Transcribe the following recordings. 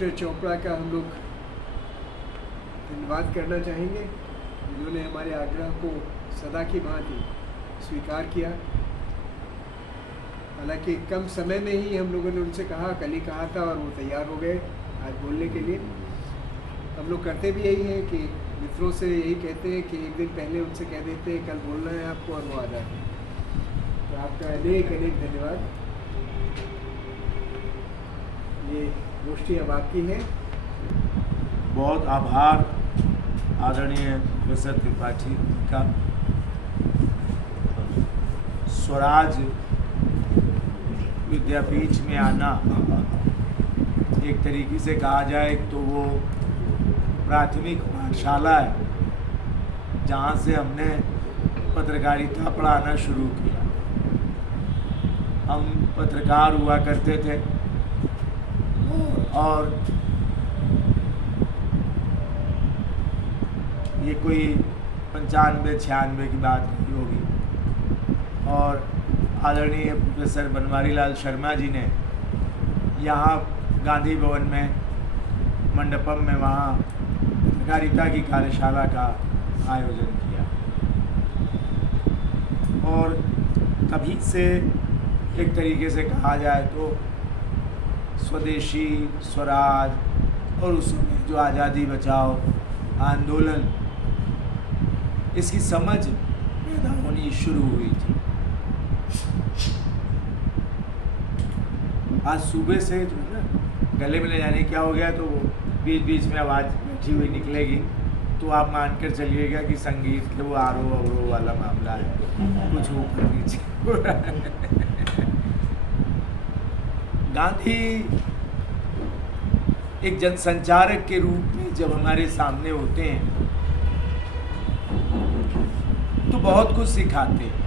Doctor Chopra का हम लोग धन्यवाद करना चाहेंगे, जिन्होंने हमारे आग्रह को सदा की भांति स्वीकार किया। हालांकि कम समय में ही हम लोगों ने उनसे कहा, कल ही कहा था और वो तैयार हो गए आज बोलने के लिए। हम लोग करते भी यही हैं कि मित्रों से यही कहते हैं कि एक दिन पहले उनसे कह देते हैं कल बोलना है आपको, और वो आ जाते हैं। तो आपका अनेक अनेक धन्यवाद। ये गोष्ठी अब आपकी है। बहुत आभार आदरणीय प्रोफेसर त्रिपाठी का। स्वराज विद्यापीठ में आना एक तरीके से कहा जाए तो वो प्राथमिक पाठशाला है जहाँ से हमने पत्रकारिता पढ़ाना शुरू किया। हम पत्रकार हुआ करते थे और ये कोई 95-96 की बात नहीं होगी। और आदरणीय प्रोफेसर बनवारी लाल शर्मा जी ने यहाँ गांधी भवन में मंडपम में वहाँ पत्रकारिता की कार्यशाला का आयोजन किया और तभी से एक तरीके से कहा जाए तो स्वदेशी स्वराज और उस समय जो आज़ादी बचाओ आंदोलन, इसकी समझ पैदा होनी शुरू हुई थी। आज सुबह से जो है ना गले में ले जाने क्या हो गया, तो बीच बीच में आवाज़ बैठी हुई निकलेगी, तो आप मान कर चलिएगा कि संगीत के वो आरोह अवरोह वाला मामला है, कुछ ऊपर नीचे हो रहा है। गांधी एक जनसंचारक के रूप में जब हमारे सामने होते हैं तो बहुत कुछ सिखाते हैं।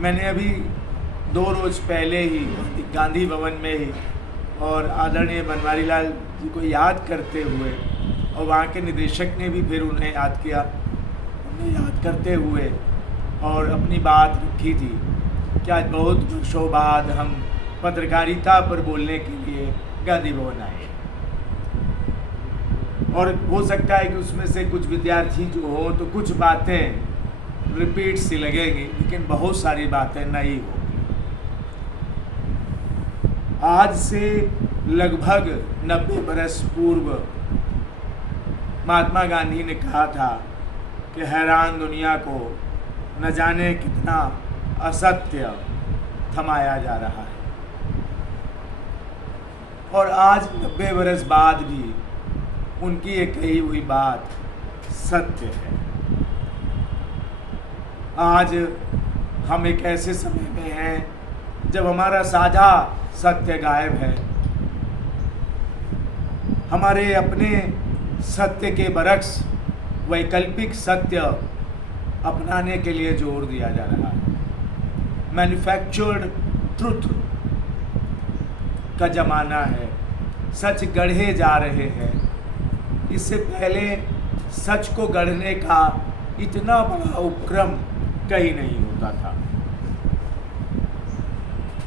मैंने अभी 2 रोज पहले ही गांधी भवन में ही और आदरणीय बनवारी लाल जी को याद करते हुए और वहाँ के निदेशक ने भी फिर उन्हें याद किया, उन्हें याद करते हुए और अपनी बात रखी थी कि आज बहुत वर्षों बाद हम पत्रकारिता पर बोलने के लिए गांधी भवन आए। और हो सकता है कि उसमें से कुछ विद्यार्थी जो हो तो कुछ बातें रिपीट सी लगेंगी, लेकिन बहुत सारी बातें नई होंगी। आज से लगभग 90 बरस पूर्व महात्मा गांधी ने कहा था कि हैरान दुनिया को न जाने कितना असत्य थमाया जा रहा है, और आज 90 बरस बाद भी उनकी ये कही हुई बात सत्य है। आज हम एक ऐसे समय में हैं जब हमारा साझा सत्य गायब है, हमारे अपने सत्य के बरक्स वैकल्पिक सत्य अपनाने के लिए जोर दिया जा रहा है। मैन्युफैक्चर्ड ट्रुथ का जमाना है, सच गढ़े जा रहे हैं। इससे पहले सच को गढ़ने का इतना बड़ा उपक्रम कहीं नहीं होता था।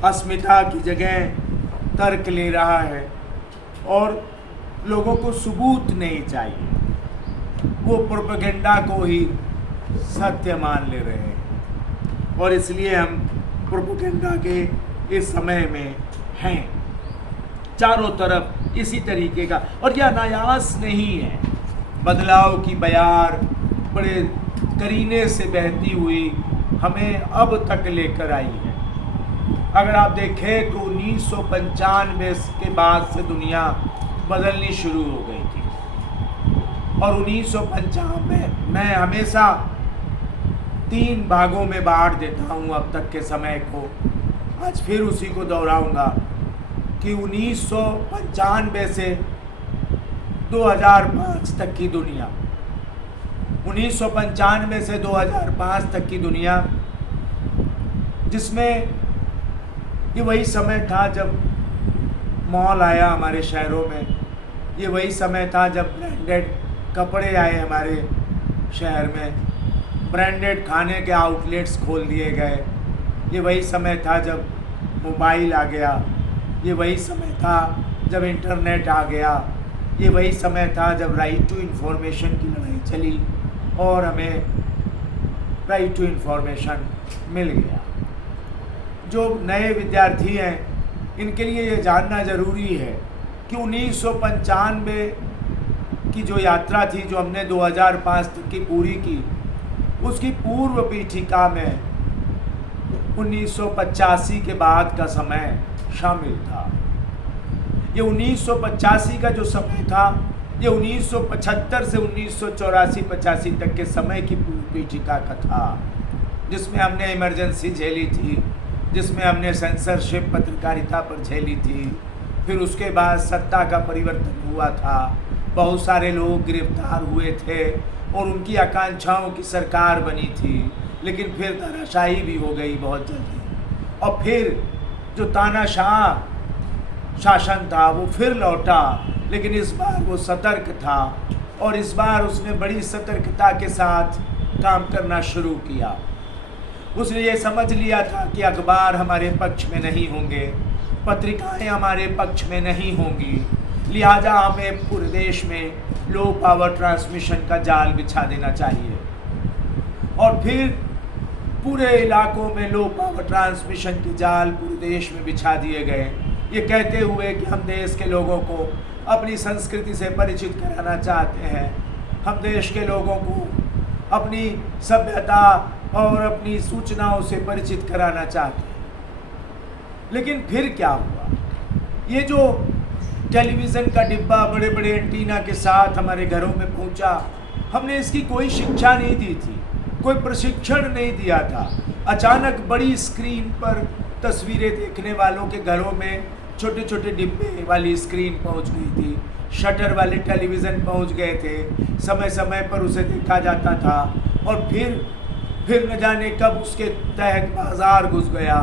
अस्मिता की जगह तर्क ले रहा है और लोगों को सबूत नहीं चाहिए, वो प्रोपेगेंडा को ही सत्य मान ले रहे हैं। और इसलिए हम प्रोपेगेंडा के इस समय में हैं, चारों तरफ इसी तरीके का। और यह अनायास नहीं है, बदलाव की बयार बड़े करीने से बहती हुई हमें अब तक लेकर आई है। अगर आप देखें तो 1995 के बाद से दुनिया बदलनी शुरू हो गई थी, और 1995 में मैं हमेशा 3 भागों में बांट देता हूँ अब तक के समय को। आज फिर उसी को दोहराऊंगा कि 1995 से 2005 तक की दुनिया, 1995 से 2005 तक की दुनिया, जिसमें ये वही समय था जब मॉल आया हमारे शहरों में, ये वही समय था जब ब्रांडेड कपड़े आए हमारे शहर में, ब्रांडेड खाने के आउटलेट्स खोल दिए गए, ये वही समय था जब मोबाइल आ गया, ये वही समय था जब इंटरनेट आ गया, ये वही समय था जब राइट टू इन्फॉर्मेशन की लड़ाई चली और हमें राइट टू इन्फॉर्मेशन मिल गया। जो नए विद्यार्थी हैं इनके लिए ये जानना ज़रूरी है कि 1995 की जो यात्रा थी, जो हमने 2005 तक की पूरी की, उसकी पूर्व पीठिका में 1985 के बाद का समय शामिल था। ये 1985 का जो समय था, ये 1975 से 1984-85 तक के समय की पूर्व पीठिका का था, जिसमें हमने इमरजेंसी झेली थी, जिसमें हमने सेंसरशिप पत्रकारिता पर झेली थी। फिर उसके बाद सत्ता का परिवर्तन हुआ था, बहुत सारे लोग गिरफ्तार हुए थे और उनकी आकांक्षाओं की सरकार बनी थी, लेकिन फिर तानाशाही भी हो गई बहुत जल्दी। और फिर जो तानाशाह शासन था वो फिर लौटा, लेकिन इस बार वो सतर्क था और इस बार उसने बड़ी सतर्कता के साथ काम करना शुरू किया। उसने ये समझ लिया था कि अखबार हमारे पक्ष में नहीं होंगे, पत्रिकाएं हमारे पक्ष में नहीं होंगी, लिहाजा हमें पूरे देश में लो पावर ट्रांसमिशन का जाल बिछा देना चाहिए। और फिर पूरे इलाकों में लो पावर ट्रांसमिशन के जाल पूरे देश में बिछा दिए गए, ये कहते हुए कि हम देश के लोगों को अपनी संस्कृति से परिचित कराना चाहते हैं, हम देश के लोगों को अपनी सभ्यता और अपनी सूचनाओं से परिचित कराना चाहते हैं। लेकिन फिर क्या हुआ? ये जो टेलीविज़न का डिब्बा बड़े बड़े एंटीना के साथ हमारे घरों में पहुंचा, हमने इसकी कोई शिक्षा नहीं दी थी, कोई प्रशिक्षण नहीं दिया था। अचानक बड़ी स्क्रीन पर तस्वीरें देखने वालों के घरों में छोटे छोटे डिब्बे वाली स्क्रीन पहुंच गई थी, शटर वाले टेलीविज़न पहुंच गए थे, समय समय पर उसे देखा जाता था। और फिर न जाने कब उसके तहत बाज़ार घुस गया,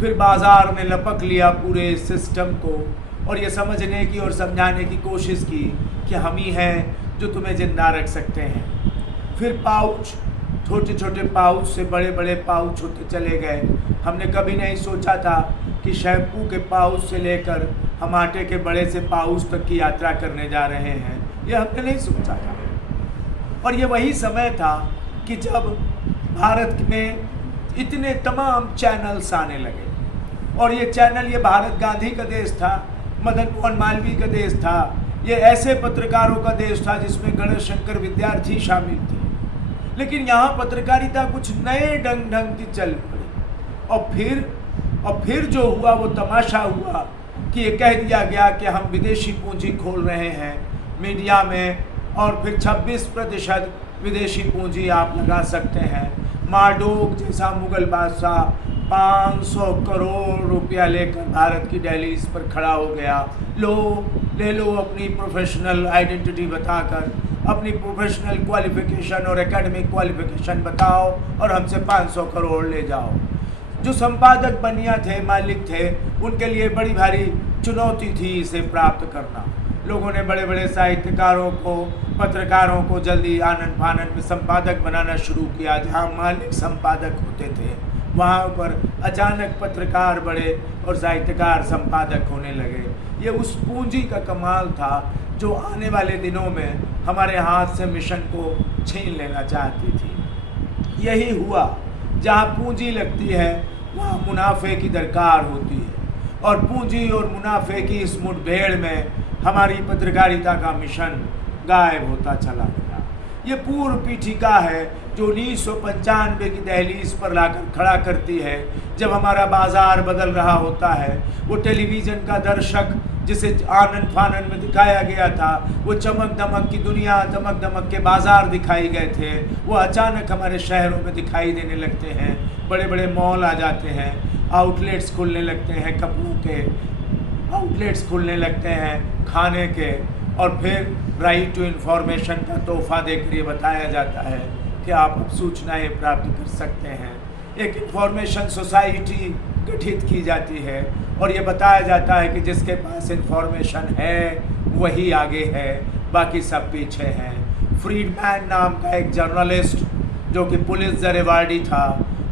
फिर बाज़ार ने लपक लिया पूरे सिस्टम को और ये समझने की और समझाने की कोशिश की कि हम ही हैं जो तुम्हें जिंदा रख सकते हैं। फिर पाउच, छोटे छोटे पाउच से बड़े बड़े पाउच होते चले गए। हमने कभी नहीं सोचा था कि शैम्पू के पाउच से लेकर हम आटे के बड़े से पाउच तक की यात्रा करने जा रहे हैं, ये हमने नहीं सोचा था। और ये वही समय था कि जब भारत में इतने तमाम चैनल्स आने लगे, और ये चैनल, ये भारत गांधी का देश था, मदन मोहन मालवीय का देश था, ये ऐसे पत्रकारों का देश था जिसमें गणेश शंकर विद्यार्थी शामिल थे। लेकिन यहाँ पत्रकारिता कुछ नए ढंग की चल पड़ी। और फिर जो हुआ वो तमाशा हुआ कि ये कह दिया गया कि हम विदेशी पूंजी खोल रहे हैं मीडिया में, और फिर 26% विदेशी पूंजी आप लगा सकते हैं। मार्डोक जैसा मुगल बादशाह 500 करोड़ रुपया लेकर भारत की दहलीज पर खड़ा हो गया। ले लो अपनी प्रोफेशनल आइडेंटिटी बताकर, अपनी प्रोफेशनल क्वालिफिकेशन और एकेडमिक क्वालिफिकेशन बताओ और हमसे 500 करोड़ ले जाओ। जो संपादक बनिया थे, मालिक थे, उनके लिए बड़ी भारी चुनौती थी इसे प्राप्त करना। लोगों ने बड़े बड़े साहित्यकारों को, पत्रकारों को जल्दी आनन फानन में संपादक बनाना शुरू किया। जहाँ मालिक संपादक होते थे वहाँ पर अचानक पत्रकार बड़े और साहित्यकार संपादक होने लगे। ये उस पूंजी का कमाल था जो आने वाले दिनों में हमारे हाथ से मिशन को छीन लेना चाहती थी। यही हुआ, जहाँ पूंजी लगती है वहाँ मुनाफे की दरकार होती है, और पूंजी और मुनाफे की इस मुठभेड़ में हमारी पत्रकारिता का मिशन गायब होता चला गया। ये पूर्व पीठिका है जो 1995 की दहलीज पर लाकर खड़ा करती है, जब हमारा बाजार बदल रहा होता है। वो टेलीविज़न का दर्शक जिसे आनन फानन में दिखाया गया था, वो चमक दमक की दुनिया, चमक दमक के बाजार दिखाई गए थे, वो अचानक हमारे शहरों में दिखाई देने लगते हैं। बड़े बड़े मॉल आ जाते हैं, आउटलेट्स खुलने लगते हैं, कपड़ों के आउटलेट्स खुलने लगते हैं, खाने के, और फिर राइट टू इन्फॉर्मेशन का तोहफा देकर ये बताया जाता है कि आप अब सूचनाएँ प्राप्त कर सकते हैं। एक इन्फॉर्मेशन सोसाइटी गठित की जाती है और ये बताया जाता है कि जिसके पास इन्फॉर्मेशन है वही आगे है, बाकी सब पीछे हैं। फ्रीडमैन नाम का एक जर्नलिस्ट जो कि पुलित्ज़र अवार्डी था,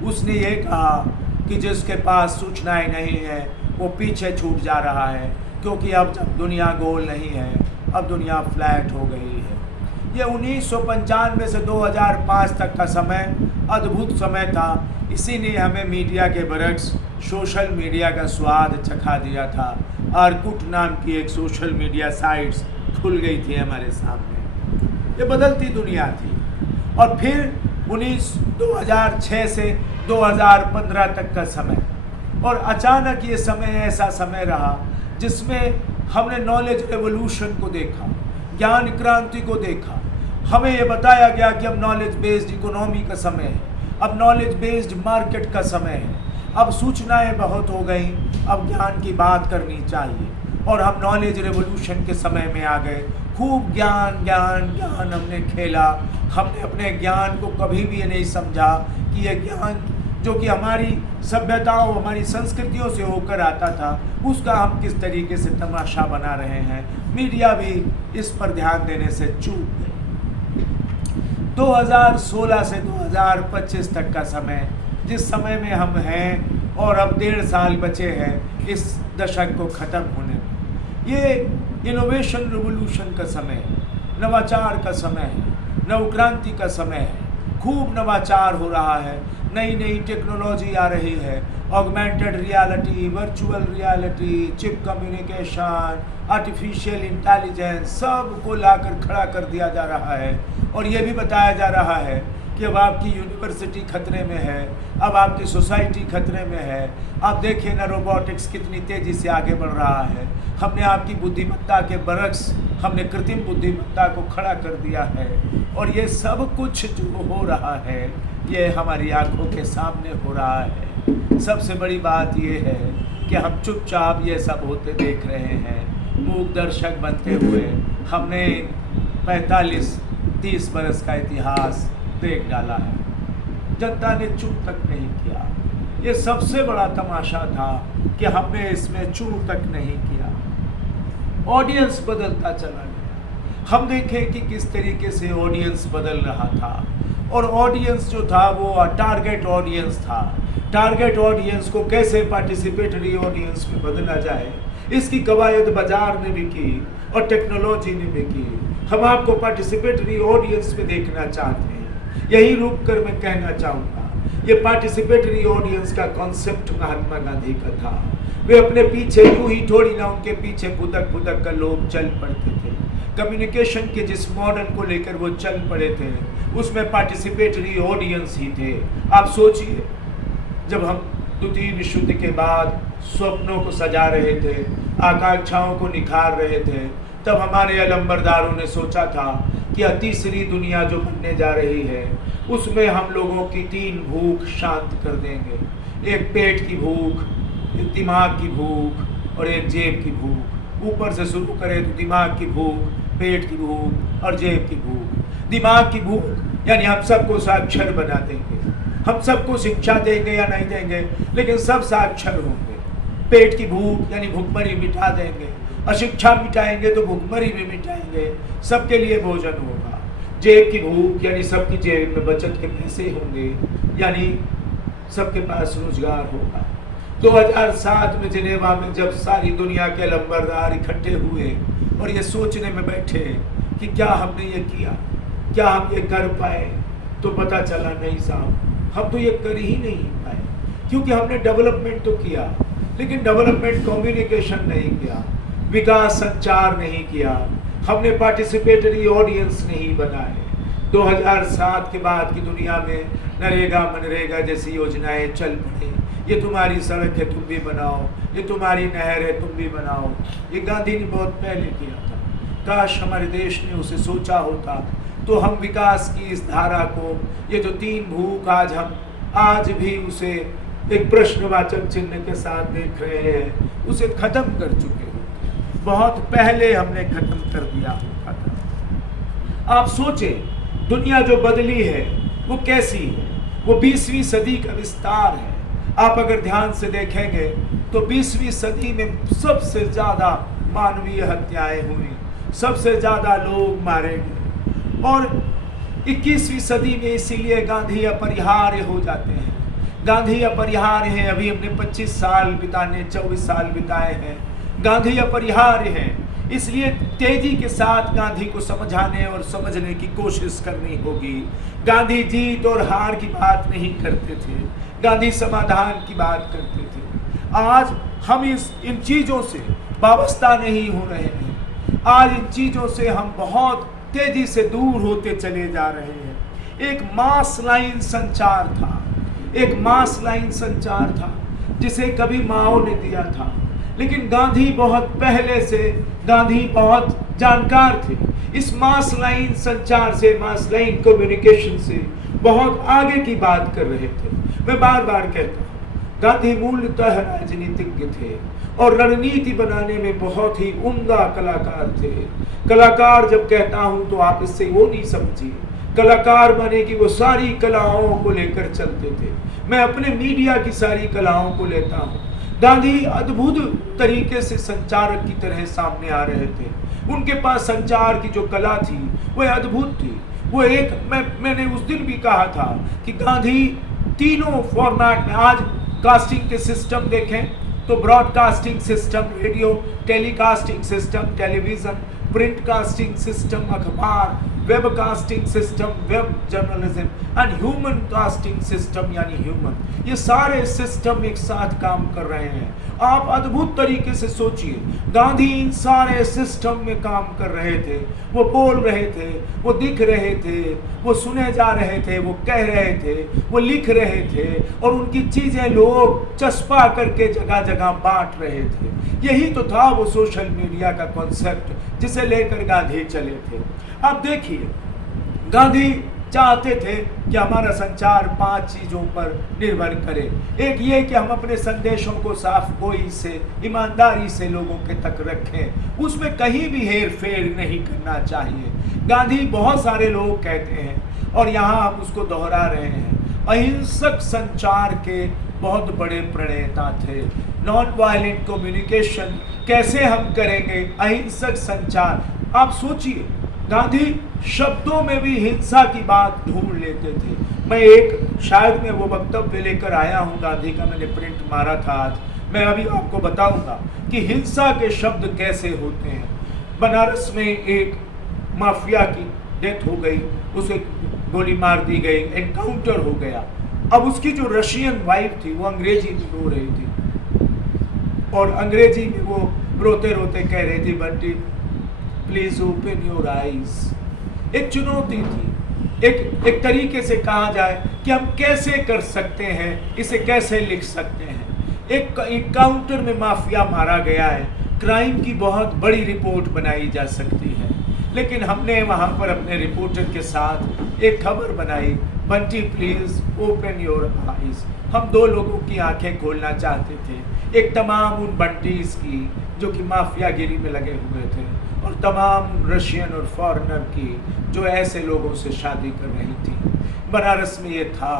उसने ये कहा कि जिसके पास सूचनाएं नहीं है वो पीछे छूट जा रहा है, क्योंकि अब जब दुनिया गोल नहीं है, अब दुनिया फ्लैट हो गई है। ये 1995 से 2005 तक का समय अद्भुत समय था। इसी ने हमें मीडिया के बरक्स, सोशल मीडिया का स्वाद चखा दिया था। आर्कुट नाम की एक सोशल मीडिया साइट्स खुल गई थी हमारे सामने। ये बदलती दुनिया थी। और फिर 2006 से 2015 तक का समय, और अचानक ये समय ऐसा समय रहा जिसमें हमने नॉलेज रेवोल्यूशन को देखा, ज्ञान क्रांति को देखा। हमें ये बताया गया कि अब नॉलेज बेस्ड इकोनॉमी का समय है, अब नॉलेज बेस्ड मार्केट का समय है, अब सूचनाएं बहुत हो गई, अब ज्ञान की बात करनी चाहिए। और हम नॉलेज रेवोल्यूशन के समय में आ गए। खूब ज्ञान ज्ञान ज्ञान हमने खेला। हमने अपने ज्ञान को कभी भी ये नहीं समझा कि ये ज्ञान जो कि हमारी सभ्यताओं, हमारी संस्कृतियों से होकर आता था, उसका हम किस तरीके से तमाशा बना रहे हैं। मीडिया भी इस पर ध्यान देने से चूक गई। 2016 से 2025 तक का समय, जिस समय में हम हैं, और अब 1.5 साल बचे हैं इस दशक को ख़त्म होने में, ये इनोवेशन रिवोल्यूशन का समय है, नवाचार का समय है, नवक्रांति का समय है। खूब नवाचार हो रहा है, नई नई टेक्नोलॉजी आ रही है, augmented reality, virtual reality, chip communication, artificial intelligence, सब को लाकर खड़ा कर दिया जा रहा है। और ये भी बताया जा रहा है कि अब आपकी यूनिवर्सिटी खतरे में है, अब आपकी सोसाइटी खतरे में है। आप देखिए ना, रोबोटिक्स कितनी तेज़ी से आगे बढ़ रहा है। हमने आपकी बुद्धिमत्ता के बरक्स, हमने कृत्रिम बुद्धिमत्ता को खड़ा कर दिया है। और ये सब कुछ जो हो रहा है, ये हमारी आंखों के सामने हो रहा है। सबसे बड़ी बात ये है कि हम चुपचाप ये सब होते देख रहे हैं, मूक दर्शक बनते हुए। हमने 45-30 बरस का इतिहास देख डाला है, जनता ने चूक तक नहीं किया। ये सबसे बड़ा तमाशा था कि हमने इसमें चूक तक नहीं किया। ऑडियंस बदलता चला गया। हम देखें कि किस तरीके से ऑडियंस बदल रहा था। और ऑडियंस जो था वो टारगेट ऑडियंस था। टारगेट ऑडियंस को कैसे पार्टिसिपेटरी ऑडियंस में बदला जाए, इसकी कवायद बाजार ने भी की और टेक्नोलॉजी ने भी की। हम आपको पार्टिसिपेटरी ऑडियंस में देखना चाहते हैं। यही रुक कर मैं कहना चाहूँगा, ये पार्टिसिपेटरी ऑडियंस का कॉन्सेप्ट महात्मा गांधी का था। वे अपने पीछे यूं ही थोड़ी ना, उनके पीछे फुदक फुदक कर लोग चल पड़ते थे। कम्युनिकेशन के जिस मॉडल को लेकर वो चल पड़े थे, उसमें पार्टिसिपेटरी ऑडियंस ही थे। आप सोचिए, जब हम द्वितीय विश्व युद्ध के बाद स्वप्नों को सजा रहे थे, आकांक्षाओं को निखार रहे थे, तब हमारे अलंबरदारों ने सोचा था कि तीसरी दुनिया जो बनने जा रही है, उसमें हम लोगों की 3 भूख शांत कर देंगे। एक पेट की भूख, एक दिमाग की भूख और एक जेब की भूख। ऊपर से शुरू करें तो दिमाग की भूख, पेट की भूख और जेब की भूख। दिमाग की भूख यानी हम सबको साक्षर बना देंगे, हम सबको शिक्षा देंगे या नहीं देंगे, लेकिन सब साक्षर होंगे। पेट की भूख यानी भूखमरी मिटा देंगे, अशिक्षा मिटाएंगे तो भूखमरी भी मिटाएंगे, सबके लिए भोजन होगा। जेब की भूख यानी सबकी जेब में बचत के पैसे होंगे, यानी सबके पास रोजगार होगा। 2007 में जिनेवा में जब सारी दुनिया के अलंबरदार इकट्ठे हुए और ये सोचने में बैठे कि क्या हमने ये किया, क्या हम ये कर पाए, तो पता चला नहीं साहब, हम तो ये कर ही नहीं पाए। क्योंकि हमने डेवलपमेंट तो किया, लेकिन डेवलपमेंट कम्युनिकेशन नहीं किया, विकास संचार नहीं किया, हमने पार्टिसिपेटरी ऑडियंस नहीं बनाए। 2007 के बाद की दुनिया में नरेगा मनरेगा जैसी योजनाएं चल पड़ी। ये तुम्हारी सड़क है तुम भी बनाओ, ये तुम्हारी नहर है तुम भी बनाओ। ये गांधी ने बहुत पहले किया था। काश हमारे देश ने उसे सोचा होता तो हम विकास की इस धारा को, ये जो 3 भूख हम आज भी उसे एक प्रश्नवाचक चिन्ह के साथ देख रहे हैं, उसे खत्म कर चुके होते। बहुत पहले हमने खत्म कर दिया होता था। आप सोचें, दुनिया जो बदली है वो कैसी है? वो 20वीं सदी का विस्तार है। आप अगर ध्यान से देखेंगे तो 20वीं सदी में सबसे ज़्यादा मानवीय हत्याएं हुई, सबसे ज़्यादा लोग मारे गए। और 21वीं सदी में इसीलिए गांधी अपरिहार्य हो जाते हैं। गांधी अपरिहार्य है। अभी हमने 25 साल बिताने, 24 साल बिताए हैं। गांधी अपरिहार्य है, इसलिए तेजी के साथ गांधी को समझाने और समझने की कोशिश करनी होगी। गांधी जीत और हार की बात नहीं करते थे, गांधी समाधान की बात करते थे। आज हम इन चीजों से वाबस्ता नहीं हो रहे हैं। आज इन चीजों से हम बहुत तेजी से दूर होते चले जा रहे हैं। एक मास लाइन संचार था, एक मास लाइन संचार था जिसे कभी माओ ने दिया था, लेकिन गांधी बहुत पहले से, गांधी बहुत जानकार थे। इस मास लाइन संचार से, मास लाइन कम्युनिकेशन से बहुत आगे की बात कर रहे थे। मैं बार बार कहता हूँ, गांधी मूलतः राजनीतिज्ञ थे और रणनीति बनाने में बहुत ही उम्दा कलाकार थे। कलाकार जब कहता हूं तो आप इससे वो नहीं समझिए, कलाकार माने कि वो सारी कलाओं को लेकर चलते थे। मैं अपने मीडिया की सारी कलाओं को लेता हूं। गांधी अद्भुत तरीके से संचारक की तरह सामने आ रहे थे। उनके पास संचार की जो कला थी वह अद्भुत थी। वो एक मैंने उस दिन भी कहा था कि गांधी तीनों फॉर्मेट में, आज कास्टिंग के सिस्टम देखें तो broadcasting system, radio, telecasting system, television, print casting system, अखबार, web casting system, web journalism and human casting system यानी ह्यूमन, ये सारे सिस्टम एक साथ काम कर रहे हैं। आप अद्भुत तरीके से सोचिए, गांधी इन सारे सिस्टम में काम कर रहे थे। वो बोल रहे थे, वो दिख रहे थे, वो सुने जा रहे थे, वो कह रहे थे, वो लिख रहे थे और उनकी चीजें लोग चस्पा करके जगह जगह बांट रहे थे। यही तो था वो सोशल मीडिया का कॉन्सेप्ट जिसे लेकर गांधी चले थे। अब देखिए, गांधी चाहते थे कि हमारा संचार 5 चीजों पर निर्भर करे। एक ये कि हम अपने संदेशों को साफ गोई से, ईमानदारी से लोगों के तक रखें, उसमें कहीं भी हेर फेर नहीं करना चाहिए। गांधी बहुत सारे लोग कहते हैं और यहाँ हम उसको दोहरा रहे हैं, अहिंसक संचार के बहुत बड़े प्रणेता थे। नॉन वायलेंट कम्युनिकेशन कैसे हम करेंगे, अहिंसक संचार। आप सोचिए, गांधी शब्दों में भी हिंसा की बात ढूंढ लेते थे। मैं शायद मैं वो वक्तव्य लेकर आया हूँ गांधी का, मैंने प्रिंट मारा था आज। मैं अभी आपको बताऊंगा कि हिंसा के शब्द कैसे होते हैं। बनारस में एक माफिया की डेथ हो गई, उसे गोली मार दी गई, एनकाउंटर हो गया। अब उसकी जो रशियन वाइफ थी वो अंग्रेजी में रो रही थी और अंग्रेजी में वो रोते रोते कह रही थी, Bunty please open your eyes. एक चुनौती थी, एक तरीके से कहा जाए कि हम कैसे कर सकते हैं, इसे कैसे लिख सकते हैं। एक एनकाउंटर में माफिया मारा गया है, क्राइम की बहुत बड़ी रिपोर्ट बनाई जा सकती है, लेकिन हमने वहां पर अपने रिपोर्टर के साथ एक खबर बनाई, Bunty please open your eyes. हम 2 लोगों की आंखें खोलना चाहते थे, एक तमाम उन बंटीज की जो कि माफियागिरी में लगे हुए थे और तमाम रशियन और फॉरेनर की जो ऐसे लोगों से शादी कर रही थी। बनारस में ये था।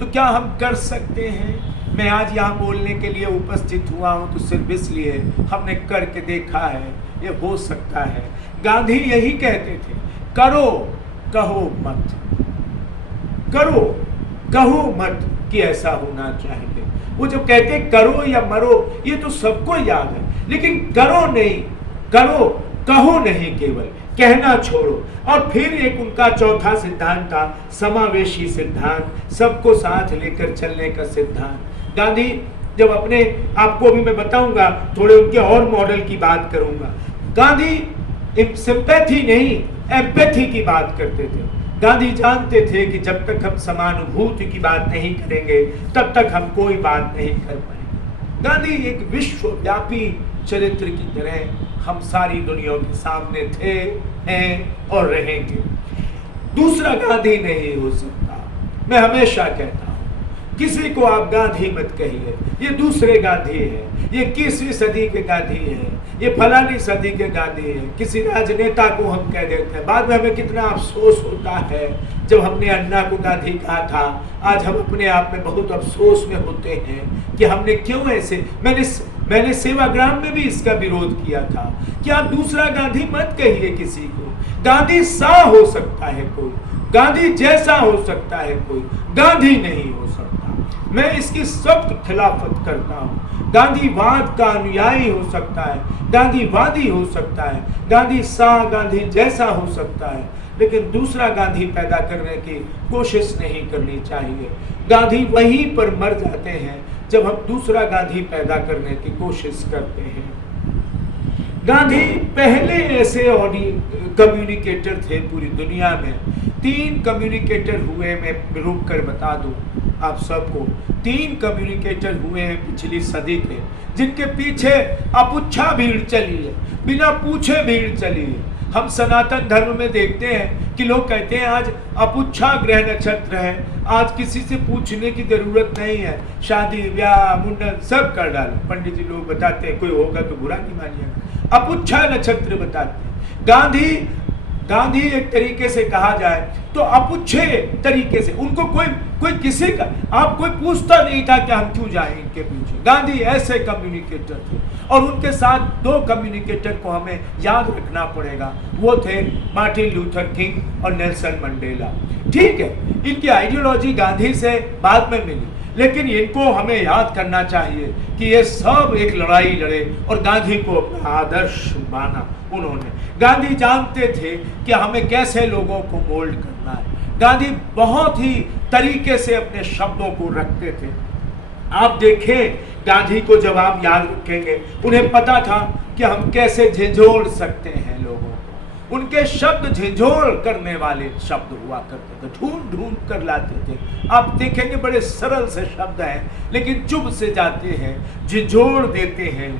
तो क्या हम कर सकते हैं? मैं आज यहाँ बोलने के लिए उपस्थित हुआ हूँ तो सिर्फ इसलिए हमने करके देखा है, ये हो सकता है। गांधी यही कहते थे, करो कहो मत, करो कहो मत कि ऐसा होना चाहिए। वो जब कहते करो या मरो, ये तो सबको याद है, लेकिन करो नहीं, करो कहो नहीं, केवल कहना छोड़ो। और फिर एक उनका चौथा सिद्धांत था, समावेशी सिद्धांत, सबको साथ लेकर चलने का सिद्धांत। गांधी जब अपने आपको भी मैं बताऊंगा, थोड़े उनके और मॉडल की बात करूंगा। गांधी सिंपैथी नहीं, एम्पैथी की बात करते थे। गांधी जानते थे कि जब तक हम समानुभूति की बात नहीं करेंगे तब तक हम कोई बात नहीं कर पाएंगे। गांधी एक विश्वव्यापी चरित्र की तरह हम सारी दुनिया के सामने थे, हैं और रहेंगे। दूसरा गांधी नहीं हो सकता। मैं हमेशा कहता हूं, किसी को आप गांधी मत कहिए, ये दूसरे गांधी है, ये 21वीं सदी के गांधी है, ये फलानी सदी के गांधी है। किसी राजनेता को हम कह देते हैं, बाद में हमें कितना अफसोस होता है जब हमने अन्ना को गांधी कहा था। आज हम अपने आप में बहुत अफसोस में होते हैं कि हमने क्यों ऐसे। मैंने सेवाग्राम में भी इसका विरोध किया था कि आप दूसरा गांधी मत कहिए किसी को। गांधी सा हो सकता है कोई, गांधी जैसा हो सकता है कोई, गांधी नहीं हो सकता। मैं इसकी सख्त खिलाफत करता हूँ। गांधीवाद का अनुयायी हो सकता है, गांधीवादी हो सकता है, गांधी सा गांधी जैसा हो सकता है, लेकिन दूसरा गांधी पैदा करने की कोशिश नहीं करनी चाहिए। गांधी वहीं पर मर जाते हैं जब हम दूसरा गांधी पैदा करने की कोशिश करते हैं। गांधी पहले ऐसे कम्युनिकेटर थे पूरी दुनिया में। 3 कम्युनिकेटर हुए, मैं रुक कर बता दूं आप सबको। 3 कम्युनिकेटर हुए हैं पिछली सदी के, जिनके पीछे अपुच्छा भीड़ चली है, बिना पूछे भीड़ चली है। हम सनातन धर्म में देखते हैं कि लोग कहते हैं आज अपुच्छा ग्रह नक्षत्र है, आज किसी से पूछने की जरूरत नहीं है, शादी ब्याह मुंडन सब कर डालो। पंडित जी लोग बताते हैं, कोई होगा तो बुरा नहीं मानिएगा। अपुच्छा नक्षत्र बताते हैं। गांधी एक तरीके से कहा जाए तो अपुच्छे तरीके से, उनको कोई किसी का आप कोई पूछता नहीं था कि हम क्यों जाएं इनके पीछे। गांधी ऐसे कम्युनिकेटर थे। और उनके साथ 2 कम्युनिकेटर को हमें याद रखना पड़ेगा, वो थे मार्टिन लूथर किंग और नेल्सन मंडेला। ठीक है, इनकी आइडियोलॉजी गांधी से बाद में मिली, लेकिन इनको हमें याद करना चाहिए कि ये सब एक लड़ाई लड़े और गांधी को अपना आदर्श माना उन्होंने। गांधी जानते थे कि हमें कैसे लोगों को मोल्ड करना है। गांधी बहुत ही तरीके से अपने शब्दों को रखते थे। आप देखें, गांधी को जब आप याद रखेंगे, उन्हें पता था कि हम कैसे झिझोड़ सकते हैं लोगों को। उनके शब्द झिझोड़ करने वाले शब्द हुआ करते थे, ढूंढ ढूंढ कर लाते थे। आप देखेंगे बड़े सरल से शब्द हैं, लेकिन चुभ से जाते हैं, झिझोड़ देते हैं।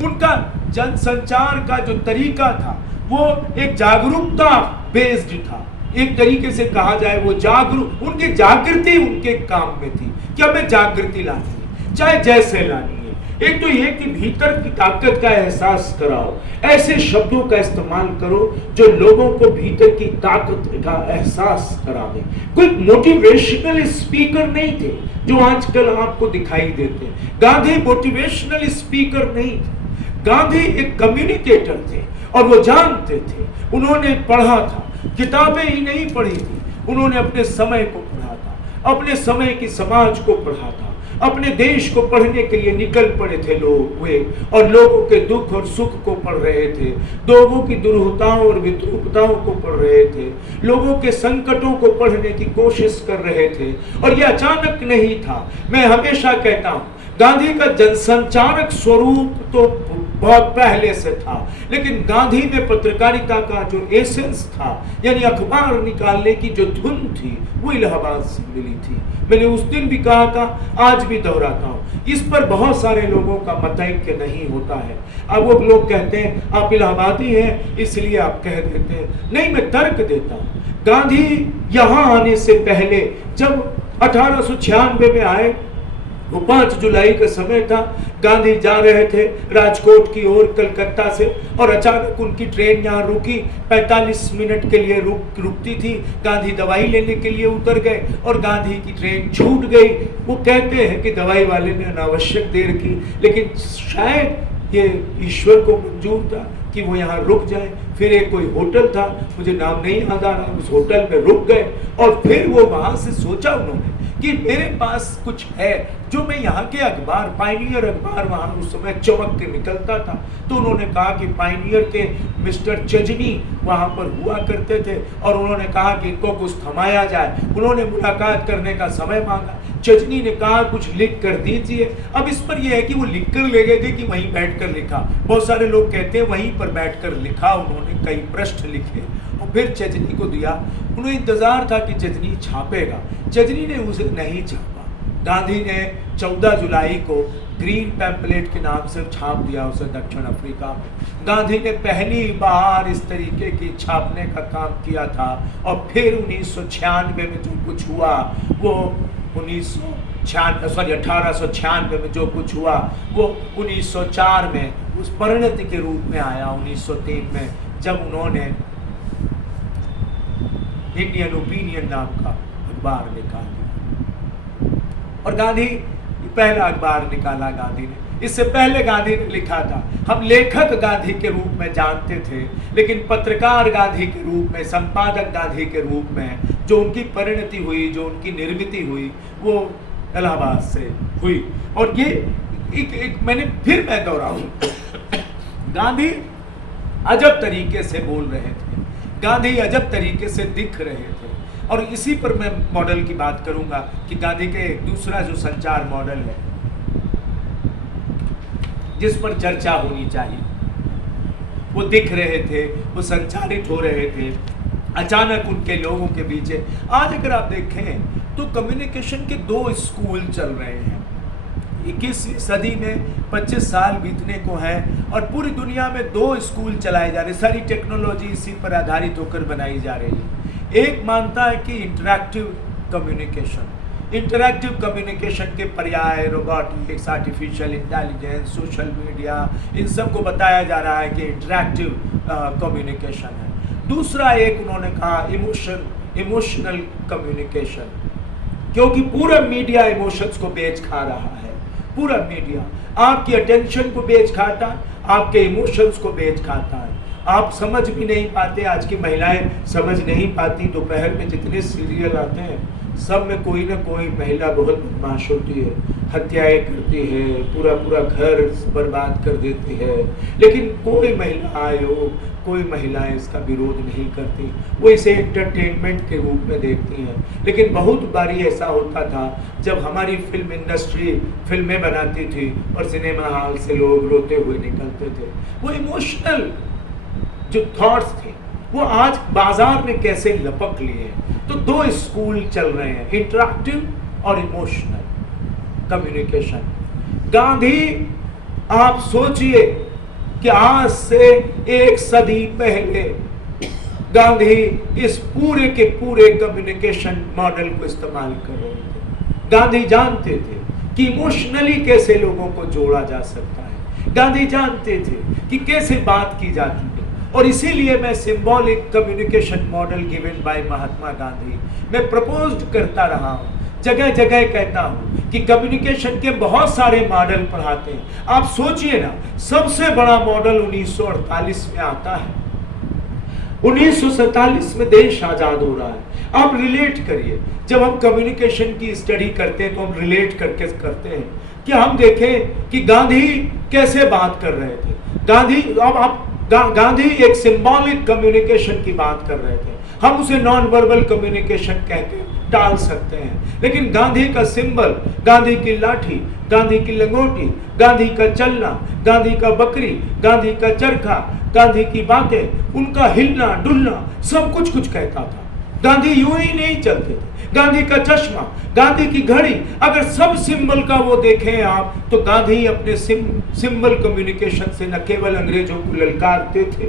उनका जनसंचार का जो तरीका था वो एक जागरूकता बेस्ड था। एक तरीके से कहा जाए वो उनकी जागृति उनके काम में थी कि हमें जागृति लानी है, चाहे जैसे लानी है। एक तो ये कि भीतर की ताकत का एहसास कराओ, ऐसे शब्दों का इस्तेमाल करो जो लोगों को भीतर की ताकत का एहसास करा दे। कोई मोटिवेशनल स्पीकर नहीं थे जो आजकल आपको दिखाई देते हैं। गांधी मोटिवेशनल स्पीकर नहीं थे, गांधी एक कम्युनिकेटर थे और वो जानते थे। उन्होंने पढ़ा था, किताबें ही नहीं पढ़ी थी, उन्होंने अपने समय को पढ़ा था, अपने समय की समाज को पढ़ा था, अपने देश को पढ़ने के लिए निकल पड़े थे लोग वे, और लोगों के दुख और सुख को पढ़ रहे थे, लोगों की दुर्हुताओं और विद्रूपताओं को पढ़ रहे थे, लोगों के संकटों को पढ़ने की कोशिश कर रहे थे। और यह अचानक नहीं था। मैं हमेशा कहता हूं, गांधी का जनसंचारक स्वरूप तो बहुत पहले से था, लेकिन गांधी में पत्रकारिता का जो एसेंस था, यानी अखबार निकालने की जो धुन थी, वो इलाहाबाद से मिली थी। मैंने उस दिन भी कहा था, आज भी दोहराता हूं, इस पर बहुत सारे लोगों का मतैक्य नहीं होता है। अब वो लोग कहते हैं आप इलाहाबादी हैं इसलिए आप कह देते हैं। नहीं, मैं तर्क देता हूं। गांधी यहां आने से पहले जब 1896 में आए, वो 5 जुलाई का समय था, गांधी जा रहे थे राजकोट की ओर कलकत्ता से, और अचानक उनकी ट्रेन यहाँ रुकी। 45 मिनट के लिए रुकती थी। गांधी दवाई लेने के लिए उतर गए और गांधी की ट्रेन छूट गई। वो कहते हैं कि दवाई वाले ने अनावश्यक देर की, लेकिन शायद ये ईश्वर को मंजूर था कि वो यहाँ रुक जाए। फिर एक कोई होटल था, मुझे नाम नहीं याद आ रहा, उस होटल में रुक गए और फिर वो वहां से सोचा उन्होंने कि मेरे पास कुछ है जो मैं यहाँ के अखबार, पायनियर अखबार वहाँ उस समय चमक के निकलता था। तो उन्होंने कहा कि पायनियर के मिस्टर चजनी वहाँ पर हुआ करते थे और उन्होंने कहा कि इनको कुछ थमाया जाए। उन्होंने मुलाकात करने का समय मांगा। चजनी ने कहा कुछ लिख कर दीजिए। अब इस पर यह है कि वो लिख कर ले गए थे कि वहीं बैठकर लिखा। बहुत सारे लोग कहते हैं वहीं पर बैठकर लिखा उन्होंने, कई पृष्ठ लिखे और फिर चजनी को दिया। उन्हें इंतजार था कि चजनी छापेगा, चजनी ने उसे नहीं छापा। गांधी ने 14 जुलाई को ग्रीन पैम्पलेट के नाम से छाप दिया उसे दक्षिण अफ्रीका में। गांधी ने पहली बार इस तरीके की छापने का काम किया था। और फिर 1996 में जो कुछ हुआ वो 1896 में जो कुछ हुआ वो 1904 में उस परिणति के रूप में आया। 1903 में जब उन्होंने इंडियन ओपिनियन नाम का अखबार निकाला और गांधी पहला अखबार निकाला गांधी ने। इससे पहले गांधी ने लिखा था। हम लेखक गांधी के रूप में जानते थे, लेकिन पत्रकार गांधी के रूप में, संपादक गांधी के रूप में जो उनकी परिणति हुई, जो उनकी निर्मिति हुई, वो इलाहाबाद से हुई। और ये एक मैं दोहराऊं, गांधी अजब तरीके से बोल रहे थे, गांधी अजब तरीके से दिख रहे थे। और इसी पर मैं मॉडल की बात करूंगा कि गांधी के दूसरा जो संचार मॉडल है जिस पर चर्चा होनी चाहिए, वो दिख रहे थे, वो संचालित हो रहे थे अचानक उनके लोगों के बीच। आज अगर आप देखें तो कम्युनिकेशन के 2 स्कूल चल रहे हैं। 21वीं सदी में 25 साल बीतने को हैं और पूरी दुनिया में 2 स्कूल चलाए जा रहे हैं। सारी टेक्नोलॉजी इसी पर आधारित होकर बनाई जा रही है। एक मानता है कि इंटरैक्टिव कम्युनिकेशन के पर्याय robotics, artificial intelligence, social media, इन सबको बताया जा रहा है कि इंटरैक्टिव कम्युनिकेशन है। दूसरा एक उन्होंने कहा इमोशनल कम्युनिकेशन, क्योंकि पूरा मीडिया इमोशंस को बेच खा रहा है। पूरा मीडिया आपकी अटेंशन को बेच खाता है, आपके इमोशंस को बेच खाता है। आप समझ भी नहीं पाते, आज की महिलाएं समझ नहीं पाती। दोपहर में जितने सीरियल आते हैं सब में कोई ना कोई महिला बहुत बदमाश होती है, हत्याएं करती है, पूरा घर बर्बाद कर देती है, लेकिन कोई महिला आयोग, कोई महिलाएं इसका विरोध नहीं करती। वो इसे एंटरटेनमेंट के रूप में देखती हैं। लेकिन बहुत बारी ऐसा होता था जब हमारी फिल्म इंडस्ट्री फिल्में बनाती थी और सिनेमा हॉल से लोग रोते हुए निकलते थे, वो इमोशनल जो थॉट्स थे वो आज बाजार में कैसे लपक लिए हैं। तो 2 स्कूल चल रहे हैं, इंटरैक्टिव और इमोशनल कम्युनिकेशन। गांधी, आप सोचिए कि आज से 1 सदी पहले गांधी इस पूरे के पूरे कम्युनिकेशन मॉडल को इस्तेमाल कर रहे थे। गांधी जानते थे कि इमोशनली कैसे लोगों को जोड़ा जा सकता है। गांधी जानते थे कि कैसे बात की जाती है। और इसीलिए मैं symbolic communication model given by Mahatma Gandhi मैं प्रपोज करता रहा हूं, जगह जगह कहता हूं कि कम्युनिकेशन के बहुत सारे मॉडल पढ़ाते हैं। आप सोचिए ना, सबसे बड़ा मॉडल 1948 में आता है। 1947 में देश आजाद हो रहा है। आप रिलेट करिए, जब हम कम्युनिकेशन की स्टडी करते हैं तो हम रिलेट करके करते हैं कि हम देखें कि गांधी कैसे बात कर रहे थे। गांधी एक सिंबॉलिक कम्युनिकेशन की बात कर रहे थे। हम उसे नॉन वर्बल कम्युनिकेशन कह के टाल सकते हैं, लेकिन गांधी का सिंबल, गांधी की लाठी, गांधी की लंगोटी, गांधी का चलना, गांधी का बकरी, गांधी का चरखा, गांधी की बातें, उनका हिलना डुलना सब कुछ कहता था। गांधी यूं ही नहीं चलते थे। गांधी का चश्मा, गांधी की घड़ी, अगर सब सिंबल का वो देखें आप, तो गांधी अपने सिंबल कम्युनिकेशन से न केवल अंग्रेजों को ललकारते थे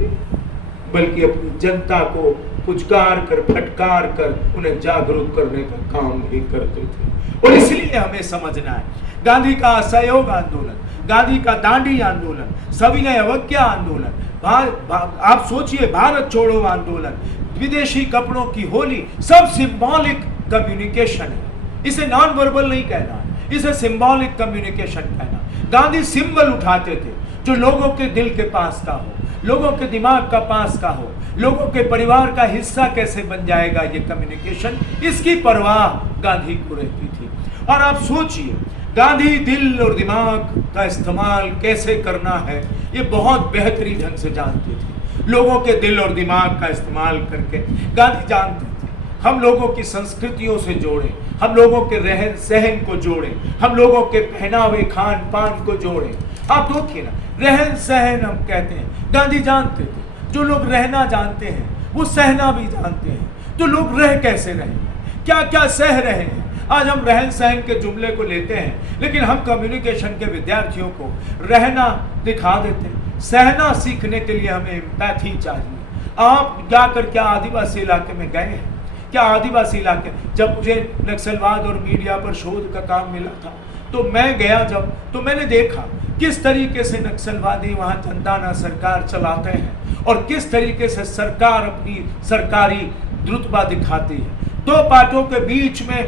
बल्कि अपनी जनता को पुचकार कर, फटकार कर उन्हें जागरूक करने का काम भी करते थे। और इसलिए हमें समझना है, गांधी का असहयोग आंदोलन, गांधी का दांडी आंदोलन, सविनय अवज्ञा आंदोलन, आप सोचिए भारत छोड़ो आंदोलन, विदेशी कपड़ों की होली, सब सिंबॉलिक कम्युनिकेशन है। इसे नॉन वर्बल नहीं कहना, इसे सिंबॉलिक कम्युनिकेशन कहना। गांधी सिंबल उठाते थे जो लोगों के दिल के पास का हो, लोगों के दिमाग का पास का हो, लोगों के परिवार का हिस्सा कैसे बन जाएगा ये कम्युनिकेशन, इसकी परवाह गांधी को रहती थी। और आप सोचिए, गांधी दिल और दिमाग का इस्तेमाल कैसे करना है ये बहुत बेहतरीन ढंग से जानते थे। लोगों के दिल और दिमाग का इस्तेमाल करके गांधी जानते थे हम लोगों की संस्कृतियों से जोड़ें, हम लोगों के रहन सहन को जोड़ें, हम लोगों के पहनावे खान पान को जोड़ें। आप देखिए ना, रहन सहन हम कहते हैं, गांधी जानते थे जो लोग रहना जानते हैं वो सहना भी जानते हैं। तो लोग रह कैसे रहे हैं, क्या क्या सह रहे हैं। आज हम रहन सहन के जुमले को लेते हैं, लेकिन हम कम्युनिकेशन के विद्यार्थियों को रहना दिखा देते हैं। सहना सीखने के लिए हमें एम्पैथी चाहिए। आप जाकर क्या आदिवासी इलाके में गए हैं? क्या आदिवासी इलाके, जब मुझे नक्सलवाद और मीडिया पर शोध का काम मिला था तो मैं गया जब, तो मैंने देखा किस तरीके से नक्सलवादी वहाँ जनता सरकार चलाते हैं और किस तरीके से सरकार अपनी सरकारी रुतबा दिखाती है। 2 पार्टों के बीच में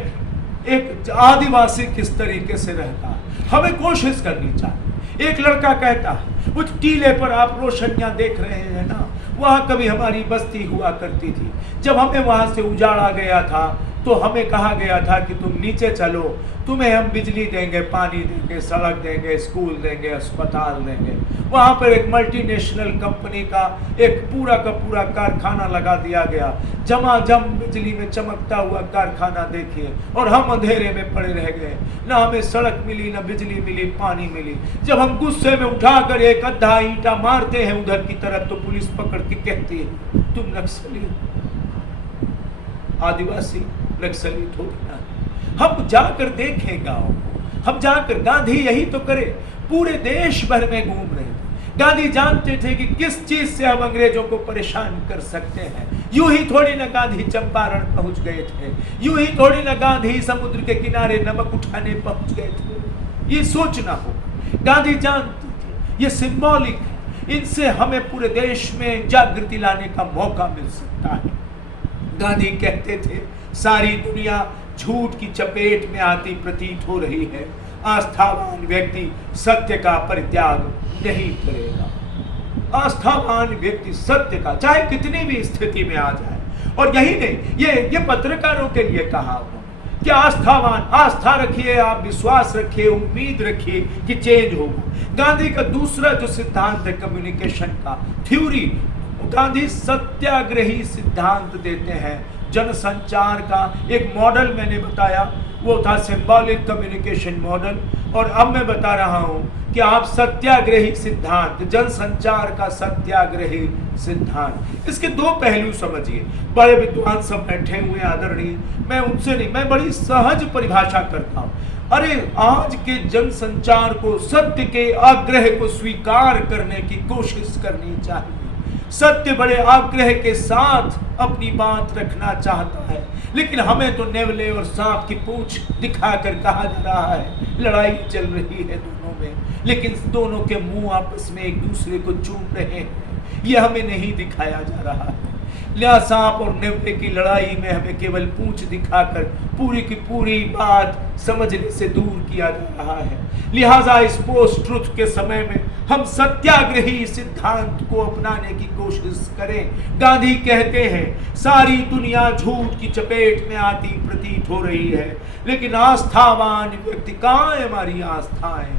एक आदिवासी किस तरीके से रहता है, हमें कोशिश करनी चाहिए। एक लड़का कहता है, उस टीले पर आप रोशनियां देख रहे हैं ना, वहाँ कभी हमारी बस्ती हुआ करती थी। जब हमें वहाँ से उजाड़ा गया था तो हमें कहा गया था कि तुम नीचे चलो, तुम्हें हम बिजली देंगे, पानी देंगे, सड़क देंगे, स्कूल देंगे, अस्पताल देंगे। वहाँ पर एक मल्टीनेशनल कंपनी का एक पूरा का पूरा कारखाना लगा दिया गया, झमाझम बिजली में चमकता हुआ कारखाना देखिए, और हम अंधेरे में पड़े रह गए। ना हमें सड़क मिली, ना बिजली मिली, पानी मिली। जब हम गुस्से में उठाकर एक अद्धा ईंटा मारते हैं उधर की तरफ, तो पुलिस पकड़ के कहती है तुम नक्सली, आदिवासी नक्सली थोड़ी ना। हम जाकर देखें गांव को, हम जाकर, गांधी यही तो करे, पूरे देश भर में घूम रहे थे। गांधी जानते थे कि किस चीज से हम अंग्रेजों को परेशान कर सकते हैं। यूं ही थोड़ी ना गांधी चंपारण पहुंच गए थे, यूं ही थोड़ी ना गांधी समुद्र के किनारे नमक उठाने पहुंच गए थे। ये सोचना हो, गांधी जानते थे ये सिंबॉलिक है, इनसे हमें पूरे देश में जागृति लाने का मौका मिल सकता है। गांधी कहते थे सारी दुनिया झूठ की चपेट में आती प्रतीत हो रही है, आस्थावान व्यक्ति सत्य का परित्याग नहीं करेगा। आस्थावान व्यक्ति सत्य का, चाहे कितनी भी स्थिति में आ जाए। और यही नहीं, ये पत्रकारों के लिए कहा उन्होंने कि आस्थावान, आस्था रखिए, आप विश्वास रखिए, उम्मीद रखिए कि चेंज होगा। गांधी का दूसरा जो सिद्धांत है कम्युनिकेशन का, थ्योरी, गांधी सत्याग्रही सिद्धांत देते हैं। जनसंचार का एक मॉडल मैंने बताया, वो था सिंबॉलिक कम्युनिकेशन मॉडल, और अब मैं बता रहा हूं कि आप सत्याग्रही सिद्धांत, जनसंचार का सत्याग्रही सिद्धांत, इसके दो पहलू समझिए। बड़े विद्वान सब बैठे हुए आदरणीय, मैं उनसे नहीं, मैं बड़ी सहज परिभाषा करता हूं। अरे आज के जनसंचार को सत्य के आग्रह को स्वीकार करने की कोशिश करनी चाहिए। सत्य बड़े आग्रह के साथ अपनी बात रखना चाहता है, लेकिन हमें तो नेवले और सांप की पूंछ दिखाकर कहा जा रहा है लड़ाई चल रही है दोनों में, लेकिन दोनों के मुंह आपस में एक दूसरे को चूम रहे हैं, ये हमें नहीं दिखाया जा रहा है। लिया सांप और नेवले की लड़ाई में हमें केवल पूंछ दिखाकर पूरी की पूरी बात समझने से दूर किया जा रहा है। लिहाजा इस पोस्ट ट्रुथ के समय में हम सत्याग्रही सिद्धांत को अपनाने की कोशिश करें। गांधी कहते हैं सारी दुनिया झूठ की चपेट में आती प्रतीत हो रही है, लेकिन आस्थावान व्यक्ति, कहाँ है हमारी आस्थाएं,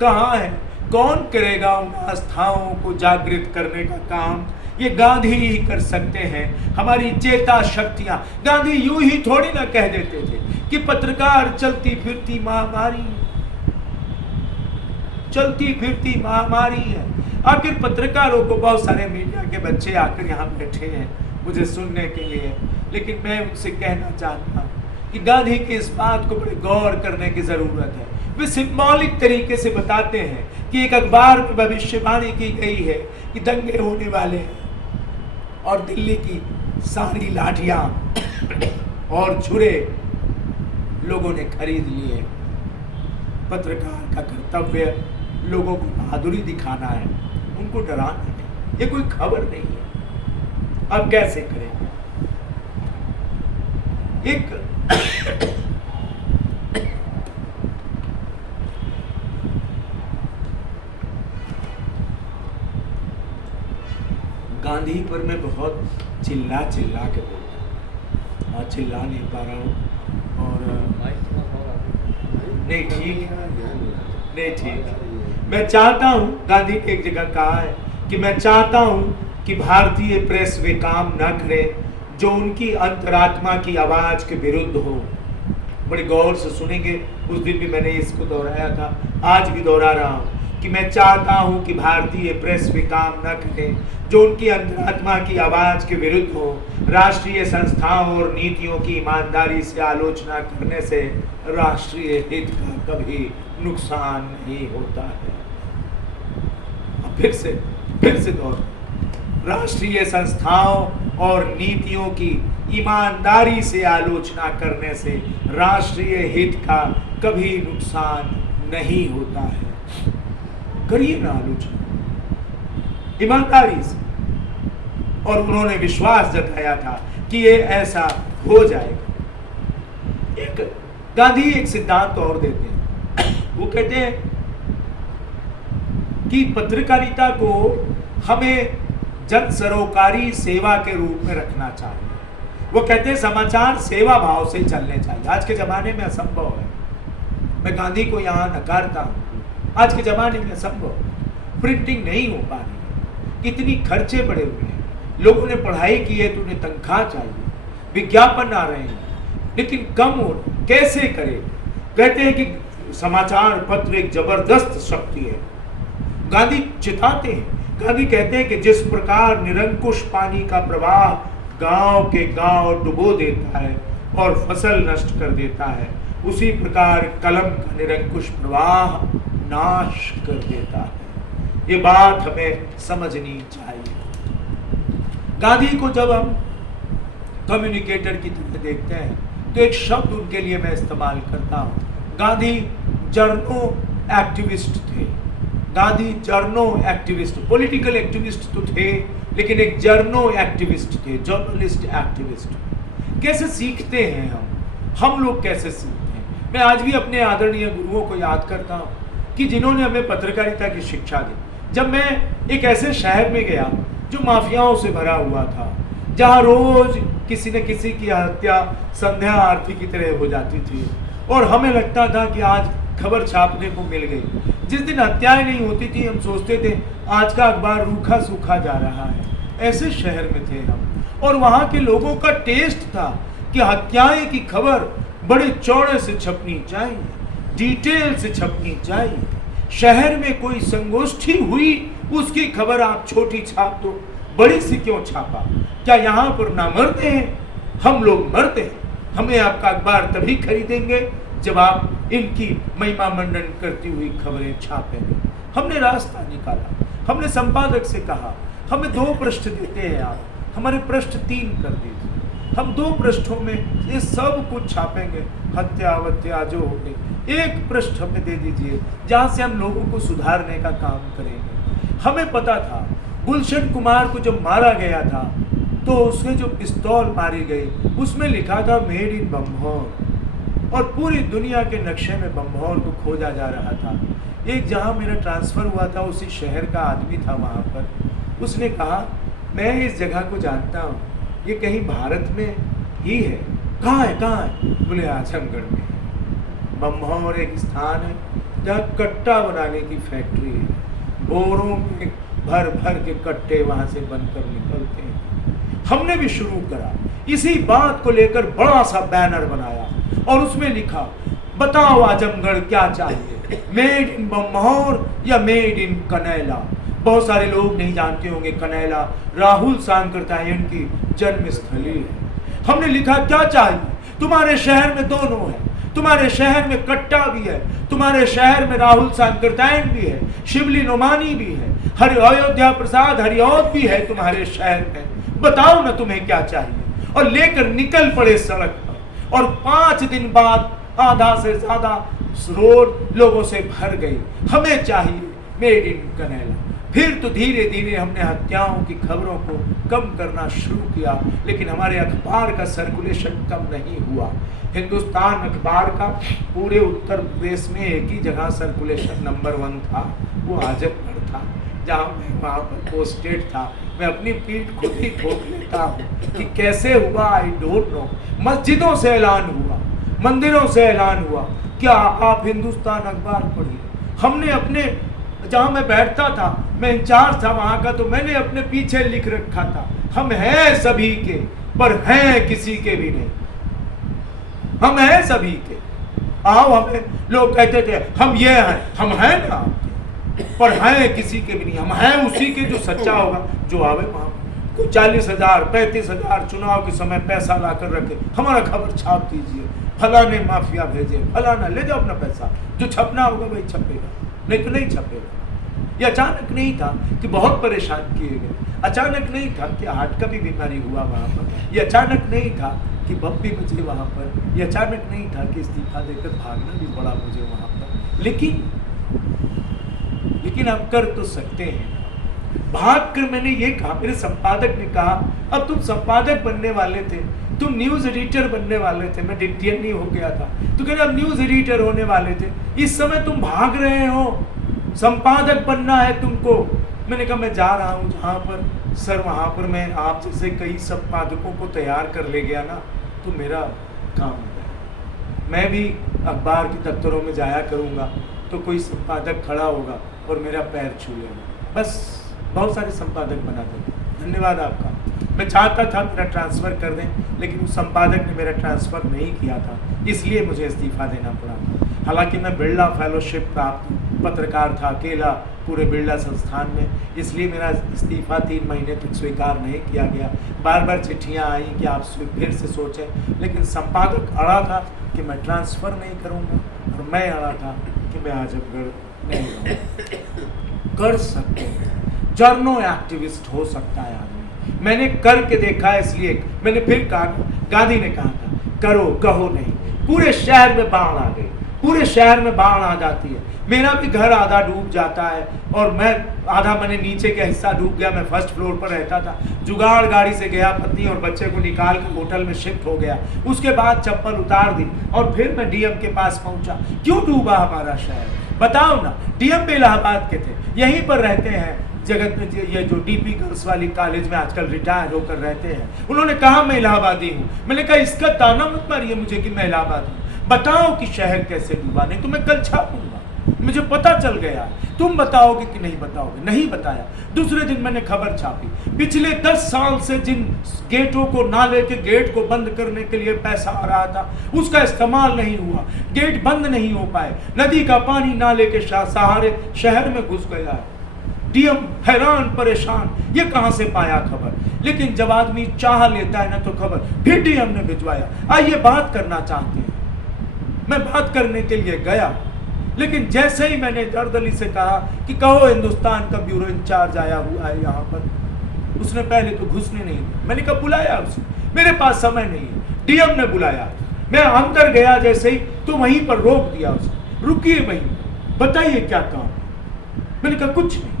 कहाँ है? कौन करेगा उन आस्थाओं को जागृत करने का काम? ये गांधी ही कर सकते हैं। हमारी चेता शक्तियां, गांधी यूं ही थोड़ी ना कह देते थे कि पत्रकार चलती फिरती महामारी, चलती फिरती महामारी है। आखिर पत्रकारों को बहुत सारे मीडिया के बच्चे आकर यहाँ बैठे हैं मुझे सुनने के लिए, लेकिन मैं उनसे कहना चाहता हूँ कि गांधी की इस बात को बड़े गौर करने की जरूरत है। वे सिंबॉलिक तरीके से बताते हैं कि एक अखबार में भविष्यवाणी की गई है कि दंगे होने वाले हैं और दिल्ली की सारी लाठियां और छुरे लोगों ने खरीद लिए। पत्रकार का कर्तव्य लोगों को बहादुरी दिखाना है, उनको डराना है। ये कोई खबर नहीं है। अब कैसे करेंगे? एक गांधी पर मैं बहुत चिल्ला के बोलता हूँ, चिल्ला नहीं पा रहा हूँ और नहीं ठीक। मैं चाहता हूँ, गांधी ने एक जगह कहा है कि मैं चाहता हूँ कि भारतीय प्रेस वे काम न करे जो उनकी अंतरात्मा की आवाज के विरुद्ध हो। बड़े गौर से सुनेंगे, उस दिन भी मैंने इसको दोहराया था, आज भी दोहरा रहा हूँ कि मैं चाहता हूं कि भारतीय प्रेस भी काम न करे जो उनकी अंतरात्मा की आवाज के विरुद्ध हो। राष्ट्रीय संस्थाओं और नीतियों की ईमानदारी से आलोचना करने से राष्ट्रीय हित का कभी नुकसान नहीं होता है। फिर से दोहरा, राष्ट्रीय संस्थाओं और नीतियों की ईमानदारी से आलोचना करने से राष्ट्रीय हित का कभी नुकसान नहीं होता है। करिए ना आलोचना ईमानदारी से। और उन्होंने विश्वास जताया था कि ये ऐसा हो जाएगा। एक गांधी एक सिद्धांत और देते हैं, वो कहते हैं कि पत्रकारिता को हमें जन सरोकारी सेवा के रूप में रखना चाहिए। वो कहते हैं समाचार सेवा भाव से चलने चाहिए। आज के जमाने में असंभव है। मैं गांधी को यहाँ नकारता हूँ, आज के जमाने में असंभव। प्रिंटिंग नहीं हो पा रही, इतनी खर्चे बढ़े हुए हैं, लोगों ने पढ़ाई की है तो उन्हें तनख्वाह चाहिए, विज्ञापन आ रहे हैं, लेकिन कम हो, कैसे करें? कहते हैं कि समाचार पत्र एक जबरदस्त शक्ति है। गांधी चिताते हैं, गांधी कहते हैं कि जिस प्रकार निरंकुश पानी का प्रवाह गांव के गांव डुबो देता है और फसल नष्ट कर देता है, उसी प्रकार कलम का निरंकुश प्रवाह नाश कर देता है। ये बात हमें समझनी चाहिए। गांधी को जब हम कम्युनिकेटर की तरह देखते हैं तो एक शब्द उनके लिए मैं इस्तेमाल करता हूं। गांधी जर्नो एक्टिविस्ट थे। गांधी जर्नो एक्टिविस्ट, पॉलिटिकल एक्टिविस्ट तो थे, लेकिन एक जर्नो एक्टिविस्ट थे, जर्नलिस्ट एक्टिविस्ट। कैसे सीखते हैं हम लोग कैसे सीखते हैं? मैं आज भी अपने आदरणीय गुरुओं को याद करता हूं कि जिन्होंने हमें पत्रकारिता की शिक्षा दी। जब मैं एक ऐसे शहर में गया जो माफियाओं से भरा हुआ था, जहां रोज किसी न किसी की हत्या संध्या आरती की तरह हो जाती थी और हमें लगता था कि आज खबर छापने को मिल गई। जिस दिन हत्याएं नहीं होती थी हम सोचते थे आज का अखबार रूखा सूखा जा रहा है। ऐसे शहर में थे हम, और वहां के लोगों का टेस्ट था कि हत्याएं की खबर बड़े चौड़े से छपनी चाहिए, डिटेल से छपनी चाहिए। शहर में कोई संगोष्ठी हुई, उसकी खबर आप छोटी छाप दो, बड़ी सी क्यों छापा? क्या यहाँ पर ना मरते हैं? हम लोग मरते हैं। हमें आपका अखबार तभी खरीदेंगे जब आप इनकी महिमा मंडन करती हुई खबरें छापेंगे। हमने रास्ता निकाला, हमने संपादक से कहा हमें 2 पृष्ठ देते हैं आप, हमारे पृष्ठ 3 कर दीजिए, हम 2 पृष्ठों में ये सब कुछ छापेंगे, हत्या वत्या जो हो गई, 1 पृष्ठ हमें दे दीजिए जहाँ से हम लोगों को सुधारने का काम करेंगे। हमें पता था गुलशन कुमार को जब मारा गया था तो उसके जो पिस्तौल मारी गई उसमें लिखा था मेड इन बम्भौर, और पूरी दुनिया के नक्शे में बम्भौर को खोजा जा रहा था। एक जहाँ मेरा ट्रांसफ़र हुआ था उसी शहर का आदमी था वहाँ पर, उसने कहा मैं इस जगह को जानता हूँ, ये कहीं भारत में ही है। कहाँ है? कहाँ है? बोले आजमगढ़ में है। बम्भौर एक स्थान है जहाँ कट्टा बनाने की फैक्ट्री है, बोरों में भर भर के कट्टे वहाँ से बनकर निकलते हैं। हमने भी शुरू करा, इसी बात को लेकर बड़ा सा बैनर बनाया और उसमें लिखा बताओ आजमगढ़ क्या चाहिए, मेड इन बम्भौर या मेड इन कनैला। बहुत सारे लोग नहीं जानते होंगे कनैला राहुल सांकृत्यायन की जन्मस्थली है। हमने लिखा क्या चाहिए? तुम्हारे शहर में दोनों है, तुम्हारे शहर में कट्टा भी है, तुम्हारे शहर में राहुल सांकृत्यायन भी है, शिवली नोमानी भी है, अयोध्या प्रसाद हरिऔध भी है तुम्हारे शहर में। बताओ ना तुम्हें क्या चाहिए। और लेकर निकल पड़े सड़क पर, और 5 दिन बाद आधा से ज्यादा रोड लोगों से भर गई। हमें चाहिए मेड इन कनैला। फिर तो धीरे धीरे हमने हत्याओं की खबरों को कम करना शुरू किया, लेकिन हमारे अखबार का सर्कुलेशन कम नहीं हुआ। हिंदुस्तान अखबार का पूरे उत्तर प्रदेश में एक ही जगह सर्कुलेशन नंबर 1 था, वो आजमगढ़ था, जहाँ मैं वहाँ पर पोस्टेड था। मैं अपनी पीठ खुद ही ठोक लेता हूँ कि कैसे हुआ, आई डोंट नो। मस्जिदों से ऐलान हुआ, मंदिरों से ऐलान हुआ, क्या आप हिंदुस्तान अखबार पढ़िए। हमने अपने, जहाँ मैं बैठता था, मैं इंचार्ज था वहाँ का, तो मैंने अपने पीछे लिख रखा था हम हैं सभी के पर हैं किसी के भी नहीं। हम हैं सभी के, आओ। हमें लोग कहते थे हम ये हैं, हम हैं ना पर हैं किसी के भी नहीं। हम हैं उसी के जो सच्चा होगा, जो आवे वहाँ। कोई 40,000 35,000 चुनाव के समय पैसा ला कर रखे, हमारा खबर छाप दीजिए, फलाने माफिया भेजे, फलाना ले जाओ अपना पैसा, जो छपना होगा वही छपेगा, नहीं तो नहीं छपेगा। ये अचानक नहीं था कि बहुत परेशान किए गए, अचानक नहीं था कि हार्ट का भी बीमारी हुआ वहाँ पर, ये अचानक नहीं था कि बम भी मचे वहाँ पर, ये अचानक नहीं था कि इस्तीफा देकर भागना भी पड़ा मुझे वहाँ पर। लेकिन आप कर तो सकते हैं। भाग कर मैंने ये कहा, मेरे संपादक ने कहा अब तुम संपादक बनने वाले थे, तुम न्यूज एडिटर बनने वाले थे, मैं डिटेल नहीं हो गया था, तो कहना अब न्यूज एडिटर होने वाले थे, इस समय तुम भाग रहे हो, संपादक बनना है तुमको। मैंने कहा मैं जा रहा हूँ जहाँ पर सर वहाँ पर मैं आप जैसे कई संपादकों को तैयार कर ले गया ना, तो मेरा काम हो गया। मैं भी अखबार के दफ्तरों में जाया करूँगा तो कोई संपादक खड़ा होगा और मेरा पैर छू लेगा, बस बहुत सारे संपादक बना देंगे। धन्यवाद आपका। मैं चाहता था मेरा ट्रांसफ़र कर दें, लेकिन उस संपादक ने मेरा ट्रांसफ़र नहीं किया था, इसलिए मुझे इस्तीफ़ा देना पड़ा था। हालांकि मैं बिरला फेलोशिप प्राप्त पत्रकार था, अकेला पूरे बिरला संस्थान में, इसलिए मेरा इस्तीफ़ा 3 महीने तक स्वीकार नहीं किया गया। बार बार चिट्ठियाँ आई कि आप फिर से सोचें, लेकिन संपादक अड़ा था कि मैं ट्रांसफ़र नहीं करूँगा, और मैं अड़ा था कि मैं आजमगढ़ नहीं रहूँगा। कर सकते हैं, जर्नो एक्टिविस्ट हो सकता है आदमी। मैंने करके देखा, इसलिए मैंने फिर कहा, गांधी ने कहा था करो कहो नहीं। पूरे शहर में बाढ़ आ गई, पूरे शहर में बाढ़ आ जाती है, मेरा भी घर आधा डूब जाता है, और मैं आधा, मैंने नीचे का हिस्सा डूब गया, मैं फर्स्ट फ्लोर पर रहता था, जुगाड़ गाड़ी से गया, पत्नी और बच्चे को निकाल कर होटल में शिफ्ट हो गया, उसके बाद चप्पल उतार दी और फिर मैं डीएम के पास पहुंचा। क्यों डूबा हमारा शहर, बताओ ना। डीएम पे इलाहाबाद के थे, यहीं पर रहते हैं जगत में, ये जो डीपी गर्ल्स वाली कॉलेज में आजकल रिटायर होकर रहते हैं। उन्होंने कहा मैं इलाहाबादी हूँ। मैंने कहा इसका ताना मत मारिए मुझे कि मैं इलाहाबादी हूँ, बताओ कि शहर कैसे डूबा, नहीं तो मैं कल छापूंगा। मुझे पता चल गया, तुम बताओगे कि नहीं बताओगे। नहीं बताया। दूसरे दिन मैंने खबर छापी, पिछले 10 साल से जिन गेटों को, नाले के गेट को बंद करने के लिए पैसा आ रहा था, उसका इस्तेमाल नहीं हुआ, गेट बंद नहीं हो पाए, नदी का पानी नाले के सहारे शहर में घुस गया है। डीएम हैरान परेशान, ये कहां से पाया खबर। लेकिन जब आदमी चाह लेता है ना तो खबर, फिर डीएम ने भिजवाया, आइए बात करना चाहते हैं। मैं बात करने के लिए गया, लेकिन जैसे ही मैंने दर्दली से कहा कि कहो हिंदुस्तान का ब्यूरो इंचार्ज आया हुआ है यहाँ पर, उसने पहले तो घुसने नहीं दिया। मैंने कहा बुलाया उसे, मेरे पास समय नहीं है। डीएम ने बुलाया, मैं अंदर गया जैसे ही तो वहीं पर रोक दिया उसे, रुकिए वहीं, बताइए क्या काम। मैंने कहा कुछ नहीं।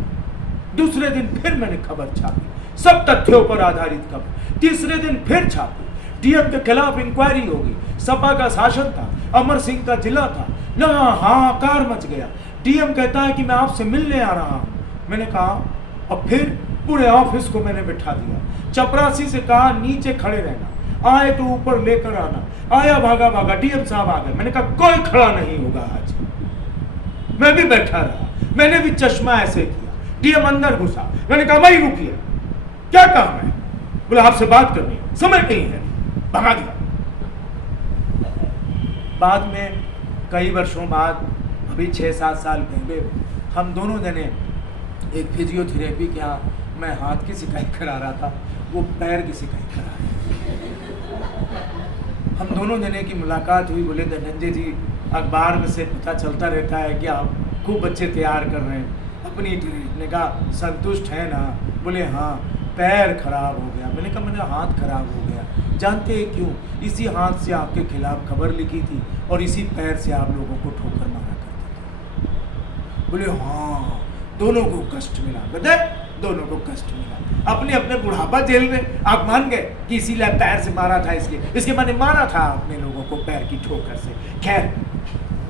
दूसरे दिन फिर मैंने खबर छापी, सब तथ्यों पर आधारित खबर। तीसरे दिन फिर छापी, डीएम के खिलाफ इंक्वायरी होगी, सपा का शासन था, अमर सिंह का जिला था, लगा हाहाकार मच गया। डीएम कहता है कि मैं आपसे मिलने आ रहा हूं। मैंने कहा, और फिर पूरे ऑफिस को मैंने बिठा दिया, चपरासी से कहा नीचे खड़े रहना, आए तो ऊपर लेकर आना। आया भागा भागा, डीएम साहब आ गए। मैंने कहा कोई खड़ा नहीं होगा आज। मैं भी बैठा रहा, मैंने भी चश्मा ऐसे किया। डीएम अंदर घुसा, मैंने कहा भाई रुकिए, क्या काम है। बोला आपसे बात करनी है, समय नहीं है, भगा दिया। बाद में कई वर्षों बाद, अभी 6-7 साल पहले, हम दोनों जने एक फिजियोथेरेपी के यहाँ, मैं हाथ की शिकायत करा रहा था, वो पैर की शिकायत करा रहा था। हम दोनों जने की मुलाकात हुई। बोले धनंजय जी, अखबार में से पता चलता रहता है कि आप खूब बच्चे तैयार कर रहे हैं अपनी। ने कहा संतुष्ट है ना। बोले हाँ, पैर खराब हो गया। मैंने कहा मेरा हाथ खराब हो गया। जानते हैं क्यों? इसी हाथ से आपके खिलाफ खबर लिखी थी और इसी पैर से आप लोगों को ठोकर मारा करते थे। बोले हाँ, दोनों को कष्ट मिला। बता, दोनों को कष्ट मिला। अपने अपने बुढ़ापा जेल में आप मान गए कि इसीलिए पैर से मारा था, इसलिए इसके मैंने मारा था अपने लोगों को पैर की ठोकर से। खैर,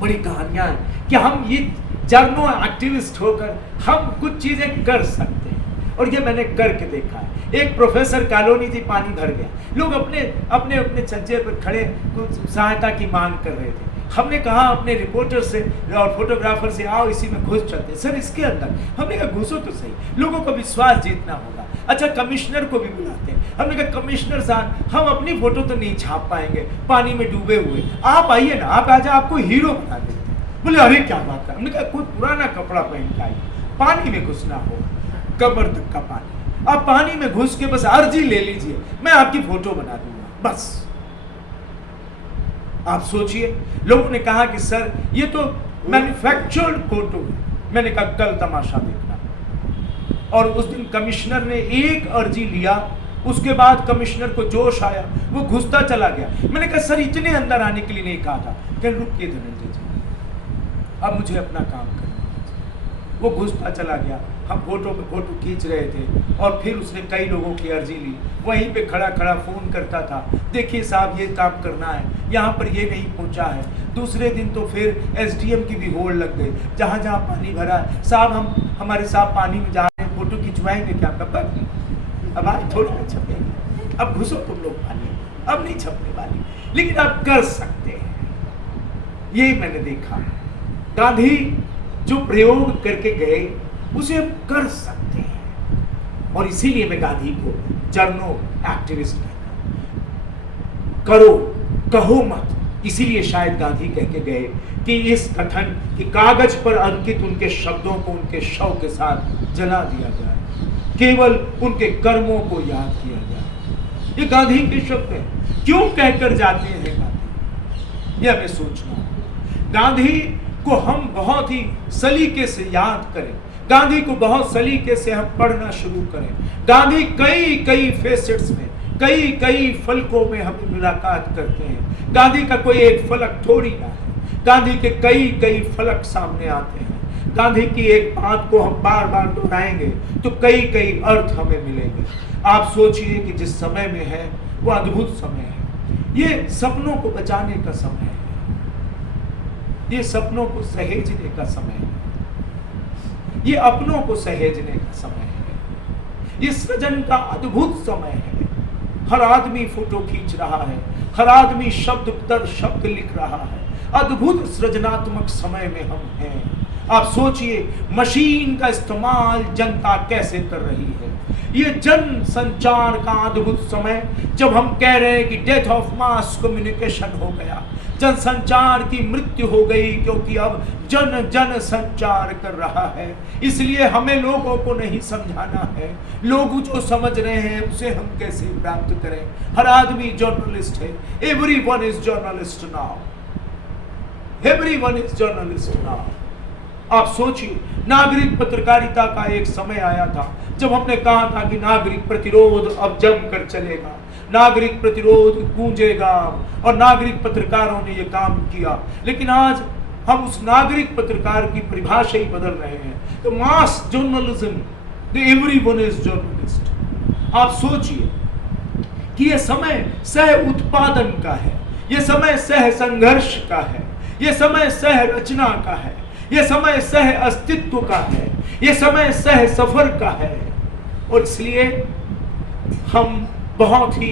बड़ी कहानियां हैं कि हम ये जर्नो एक्टिविस्ट होकर हम कुछ चीजें कर सकते हैं, और ये मैंने करके देखा है। एक प्रोफेसर कॉलोनी थी, पानी भर गया, लोग अपने अपने अपने छज्जे पर खड़े कुछ सहायता की मांग कर रहे थे। हमने कहा अपने रिपोर्टर से और फोटोग्राफर से, आओ इसी में घुस चलते। सर इसके अंदर, हमने कहा घुसो तो सही, लोगों को विश्वास जीतना होगा। अच्छा, कमिश्नर को भी बुलाते हैं। हमने कहा कमिश्नर साहब, हम अपनी फोटो तो नहीं छाप पाएंगे पानी में डूबे हुए, आप आइए ना, आप आज आपको हीरो बना देते हैं। बोले अरे क्या बात है। हमने कहा कोई पुराना कपड़ा पहन के आइए, पानी में घुसना होगा, कमर तक का पानी, आप पानी में घुस के बस अर्जी ले लीजिए, मैं आपकी फोटो बना दूंगा, बस। आप सोचिए, लोगों ने कहा कि सर ये तो मैन्युफैक्चर्ड फोटो है। मैंने कहा कल तमाशा देखना। और उस दिन कमिश्नर ने एक अर्जी लिया, उसके बाद कमिश्नर को जोश आया, वो घुसता चला गया। मैंने कहा सर इतने अंदर आने के लिए नहीं कहा था। कह रुकिए धनंजय जी, अब मुझे अपना काम करना है। वो घुसता चला गया, हम फोटो पे फोटो खींच रहे थे, और फिर उसने कई लोगों की अर्जी ली, वहीं पे खड़ा खड़ा फ़ोन करता था, देखिए साहब ये काम करना है, यहाँ पर ये नहीं पहुँचा है। दूसरे दिन तो फिर एसडीएम की भी होड़ लग गई, जहाँ जहाँ पानी भरा है, साहब हम हमारे साहब पानी में जा रहे हैं, फोटो खिंचवाएंगे क्या? अब आज थोड़ी ना छपेगी, अब घुसो तुम लोग पानी, अब नहीं छपने वाली, लेकिन अब कर सकते हैं। ये मैंने देखा, गांधी जो प्रयोग करके गए उसे हम कर सकते हैं, और इसीलिए मैं गांधी को जर्नो एक्टिविस्ट कहता हूं। करो, कहो मत। इसीलिए शायद गांधी कह के गए कि इस कथन कि कागज पर अंकित उनके शब्दों को उनके शव के साथ जला दिया जाए, केवल उनके कर्मों को याद किया जाए। ये गांधी के शब्द हैं। क्यों कहकर जाते हैं गांधी, ये हमें सोचना है। गांधी को हम बहुत ही सलीके से याद करें, गांधी को बहुत सलीके से हम पढ़ना शुरू करें। गांधी कई कई फेसेट्स में, कई कई फलकों में हमें मुलाकात करते हैं। गांधी का कोई एक फलक थोड़ी ना है, गांधी के कई कई फलक सामने आते हैं। गांधी की एक बात को हम बार बार दोहराएंगे तो कई कई अर्थ हमें मिलेंगे। आप सोचिए कि जिस समय में है वो अद्भुत समय है। ये सपनों को बचाने का समय है, ये सपनों को सहेजने का समय है, ये अपनों को सहेजने का समय है, ये सृजन का अद्भुत समय है। हर आदमी फोटो खींच रहा है, हर आदमी शब्द दर शब्द लिख रहा है। अद्भुत सृजनात्मक समय में हम हैं। आप सोचिए मशीन का इस्तेमाल जनता कैसे कर रही है। ये जन संचार का अद्भुत समय, जब हम कह रहे हैं कि डेथ ऑफ मास कम्युनिकेशन हो गया, जनसंचार की मृत्यु हो गई, क्योंकि अब जन जन संचार कर रहा है। इसलिए हमें लोगों को नहीं समझाना है, लोग जो समझ रहे हैं उसे हम कैसे प्राप्त करें। हर आदमी जर्नलिस्ट है, everyone is journalist now, everyone is journalist now. आप सोचिए, नागरिक पत्रकारिता का एक समय आया था जब हमने कहा था कि नागरिक प्रतिरोध अब जमकर चलेगा, नागरिक प्रतिरोध गूंजेगा, और नागरिक पत्रकारों ने यह काम किया। लेकिन आज हम उस नागरिक पत्रकार की परिभाषा ही बदल रहे हैं। तो mass journalism, the everyone is journalist. आप सोचिए कि यह समय सह उत्पादन का है, यह समय सह संघर्ष का है, यह समय सह रचना का है, यह समय सह अस्तित्व का है, यह समय सह सफर का है। और इसलिए हम बहुत ही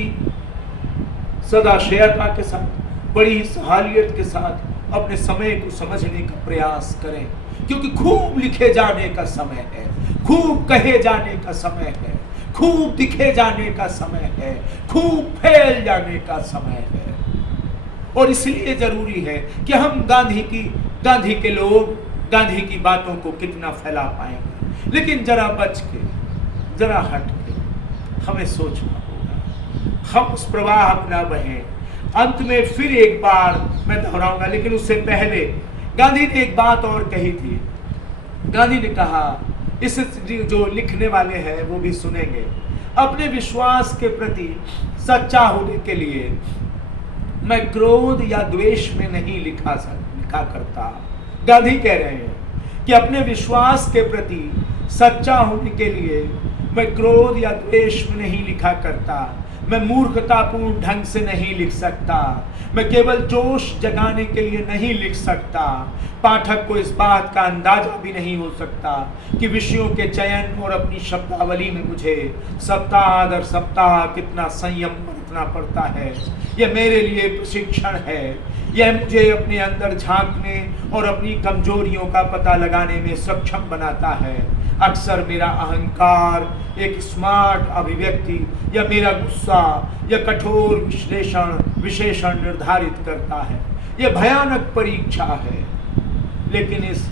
सदाशयता के साथ, बड़ी सहालियत के साथ अपने समय को समझने का प्रयास करें, क्योंकि खूब लिखे जाने का समय है, खूब कहे जाने का समय है, खूब दिखे जाने का समय है, खूब फैल जाने का समय है। और इसलिए जरूरी है कि हम गांधी के लोग गांधी की बातों को कितना फैला पाएंगे। लेकिन जरा बच के, जरा हट के हमें सोचना होगा, हम उस प्रवाह अपना बहें। अंत में फिर एक बार मैं दोहराऊंगा, लेकिन उससे पहले गांधी ने एक बात और कही थी। गांधी ने कहा, इस जो लिखने वाले हैं वो भी सुनेंगे, अपने विश्वास के प्रति सच्चा होने के लिए मैं क्रोध या द्वेष में नहीं लिखा करता। गांधी कह रहे हैं कि अपने विश्वास के प्रति सच्चा होने के लिए मैं क्रोध या द्वेष में नहीं लिखा करता, मैं मूर्खतापूर्ण ढंग से नहीं लिख सकता, मैं केवल जोश जगाने के लिए नहीं लिख सकता। पाठक को इस बात का अंदाजा भी नहीं हो सकता कि विषयों के चयन और अपनी शब्दावली में मुझे सप्ताह दर सप्ताह कितना संयम बरतना पड़ता है। यह मेरे लिए प्रशिक्षण है, यह मुझे अपने अंदर झांकने और अपनी कमजोरियों का पता लगाने में सक्षम बनाता है। अक्सर मेरा अहंकार एक स्मार्ट अभिव्यक्ति या मेरा गुस्सा या कठोर विशेषण निर्धारित करता है। यह भयानक परीक्षा है, लेकिन इस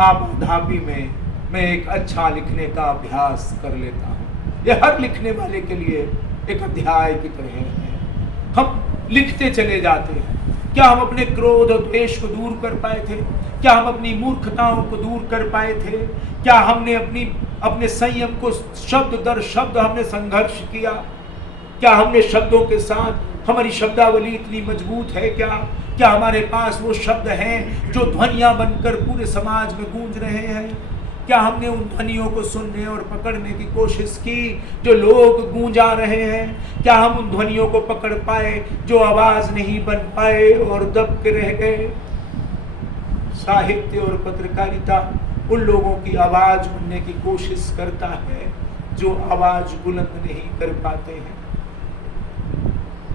आपाधापी में मैं एक अच्छा लिखने का अभ्यास कर लेता हूँ। यह हर लिखने वाले के लिए एक अध्याय की तरह है। हम लिखते चले जाते हैं। क्या हम अपने क्रोध और द्वेष को दूर कर पाए थे? क्या हम अपनी मूर्खताओं को दूर कर पाए थे? क्या हमने अपने संयम को शब्द दर शब्द हमने संघर्ष किया? क्या हमने शब्दों के साथ, हमारी शब्दावली इतनी मजबूत है क्या हमारे पास वो शब्द हैं जो ध्वनियां बनकर पूरे समाज में गूंज रहे हैं? क्या हमने उन ध्वनियों को सुनने और पकड़ने की कोशिश की जो लोग गूंजा रहे हैं? क्या हम उन ध्वनियों को पकड़ पाए जो आवाज नहीं बन पाए और दब के रह गए? साहित्य और पत्रकारिता उन लोगों की आवाज बनने की कोशिश करता है जो आवाज बुलंद नहीं कर पाते हैं।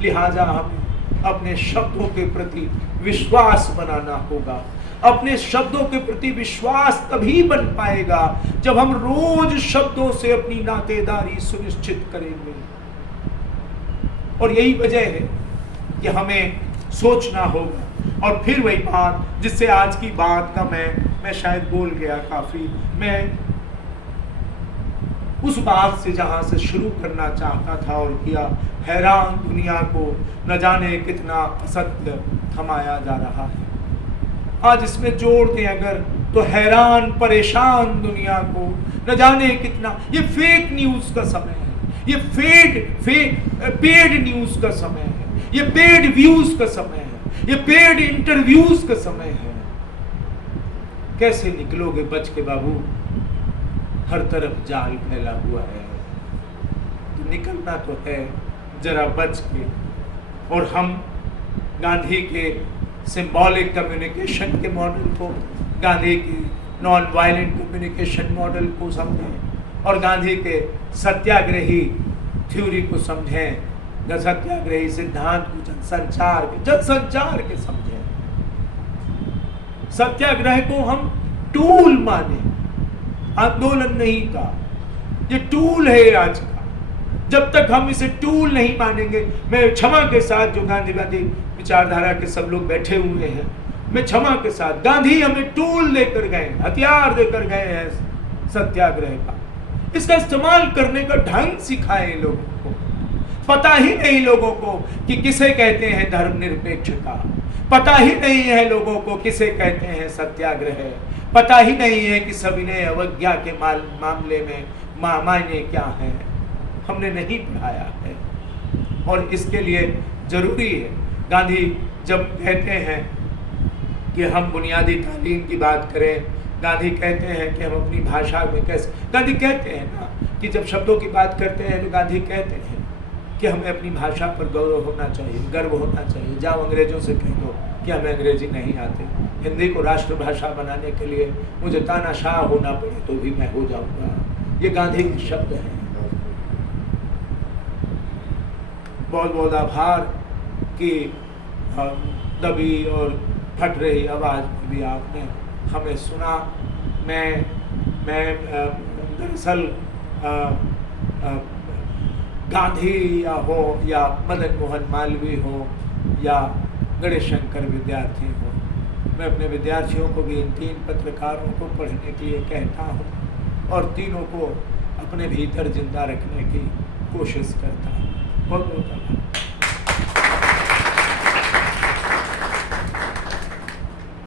लिहाजा हमें अपने शब्दों के प्रति विश्वास बनाना होगा। अपने शब्दों के प्रति विश्वास तभी बन पाएगा जब हम रोज शब्दों से अपनी नातेदारी सुनिश्चित करेंगे। और यही वजह है कि हमें सोचना होगा। और फिर वही बात जिससे आज की बात का मैं शायद बोल गया काफी, मैं उस बात से जहां से शुरू करना चाहता था और किया, हैरान दुनिया को न जाने कितना असत्य थमाया जा रहा है। आज इसमें जोड़ दें अगर तो हैरान परेशान दुनिया को न जाने कितना, ये फेक न्यूज का समय है, ये पेड न्यूज का समय है, ये पेड व्यूज का समय है, ये पेड इंटरव्यूज का समय है। कैसे निकलोगे बच के बाबू? हर तरफ जाल फैला हुआ है, तो निकलना तो है जरा बच के। और हम गांधी के सिंबॉलिक कम्युनिकेशन के मॉडल को, गांधी की नॉन वायलेंट कम्युनिकेशन मॉडल को समझें और गांधी के सत्याग्रही थ्योरी को समझें, सत्याग्रही सिद्धांत को जनसंचार के समझें। सत्याग्रह को हम टूल माने, आंदोलन नहीं का। ये टूल है आज का। जब तक हम इसे टूल नहीं मानेंगे, मैं क्षमा के साथ जो गांधीवादी विचारधारा के सब लोग बैठे हुए हैं, मैं क्षमा के साथ, गांधी हमें टूल देकर गए, हथियार देकर गए हैं सत्याग्रह का। इसका इस्तेमाल करने का ढंग सिखाए लोगों को। पता ही नहीं लोगों को कि किसे कहते हैं धर्मनिरपेक्षता, पता ही नहीं है लोगों को किसे कहते हैं सत्याग्रह, पता ही नहीं है कि सविनय अवज्ञा के मामले में मायने क्या है। हमने नहीं पढ़ाया है और इसके लिए जरूरी है। गांधी जब कहते हैं कि हम बुनियादी तालीम की बात करें, गांधी कहते हैं कि हम अपनी भाषा में कैसे, गांधी कहते हैं ना कि जब शब्दों की बात करते हैं तो गांधी कहते हैं कि हमें अपनी भाषा पर गौरव होना चाहिए, गर्व होना चाहिए। जाओ अंग्रेजों से कह दो कि हमें अंग्रेजी नहीं आते, हिंदी को राष्ट्रभाषा बनाने के लिए मुझे तानाशाह होना पड़े तो भी मैं हो जाऊंगा। ये गांधी के शब्द हैं। बहुत बहुत आभार कि दबी और फट रही आवाज में भी आपने हमें सुना। मैं दरअसल गांधी या हो या मदन मोहन मालवीय हो या गणेश शंकर विद्यार्थी हो, मैं अपने विद्यार्थियों को भी इन तीन पत्रकारों को पढ़ने के लिए कहता हूँ और तीनों को अपने भीतर जिंदा रखने की कोशिश करता हूँ। बहुत बहुत धन्यवाद।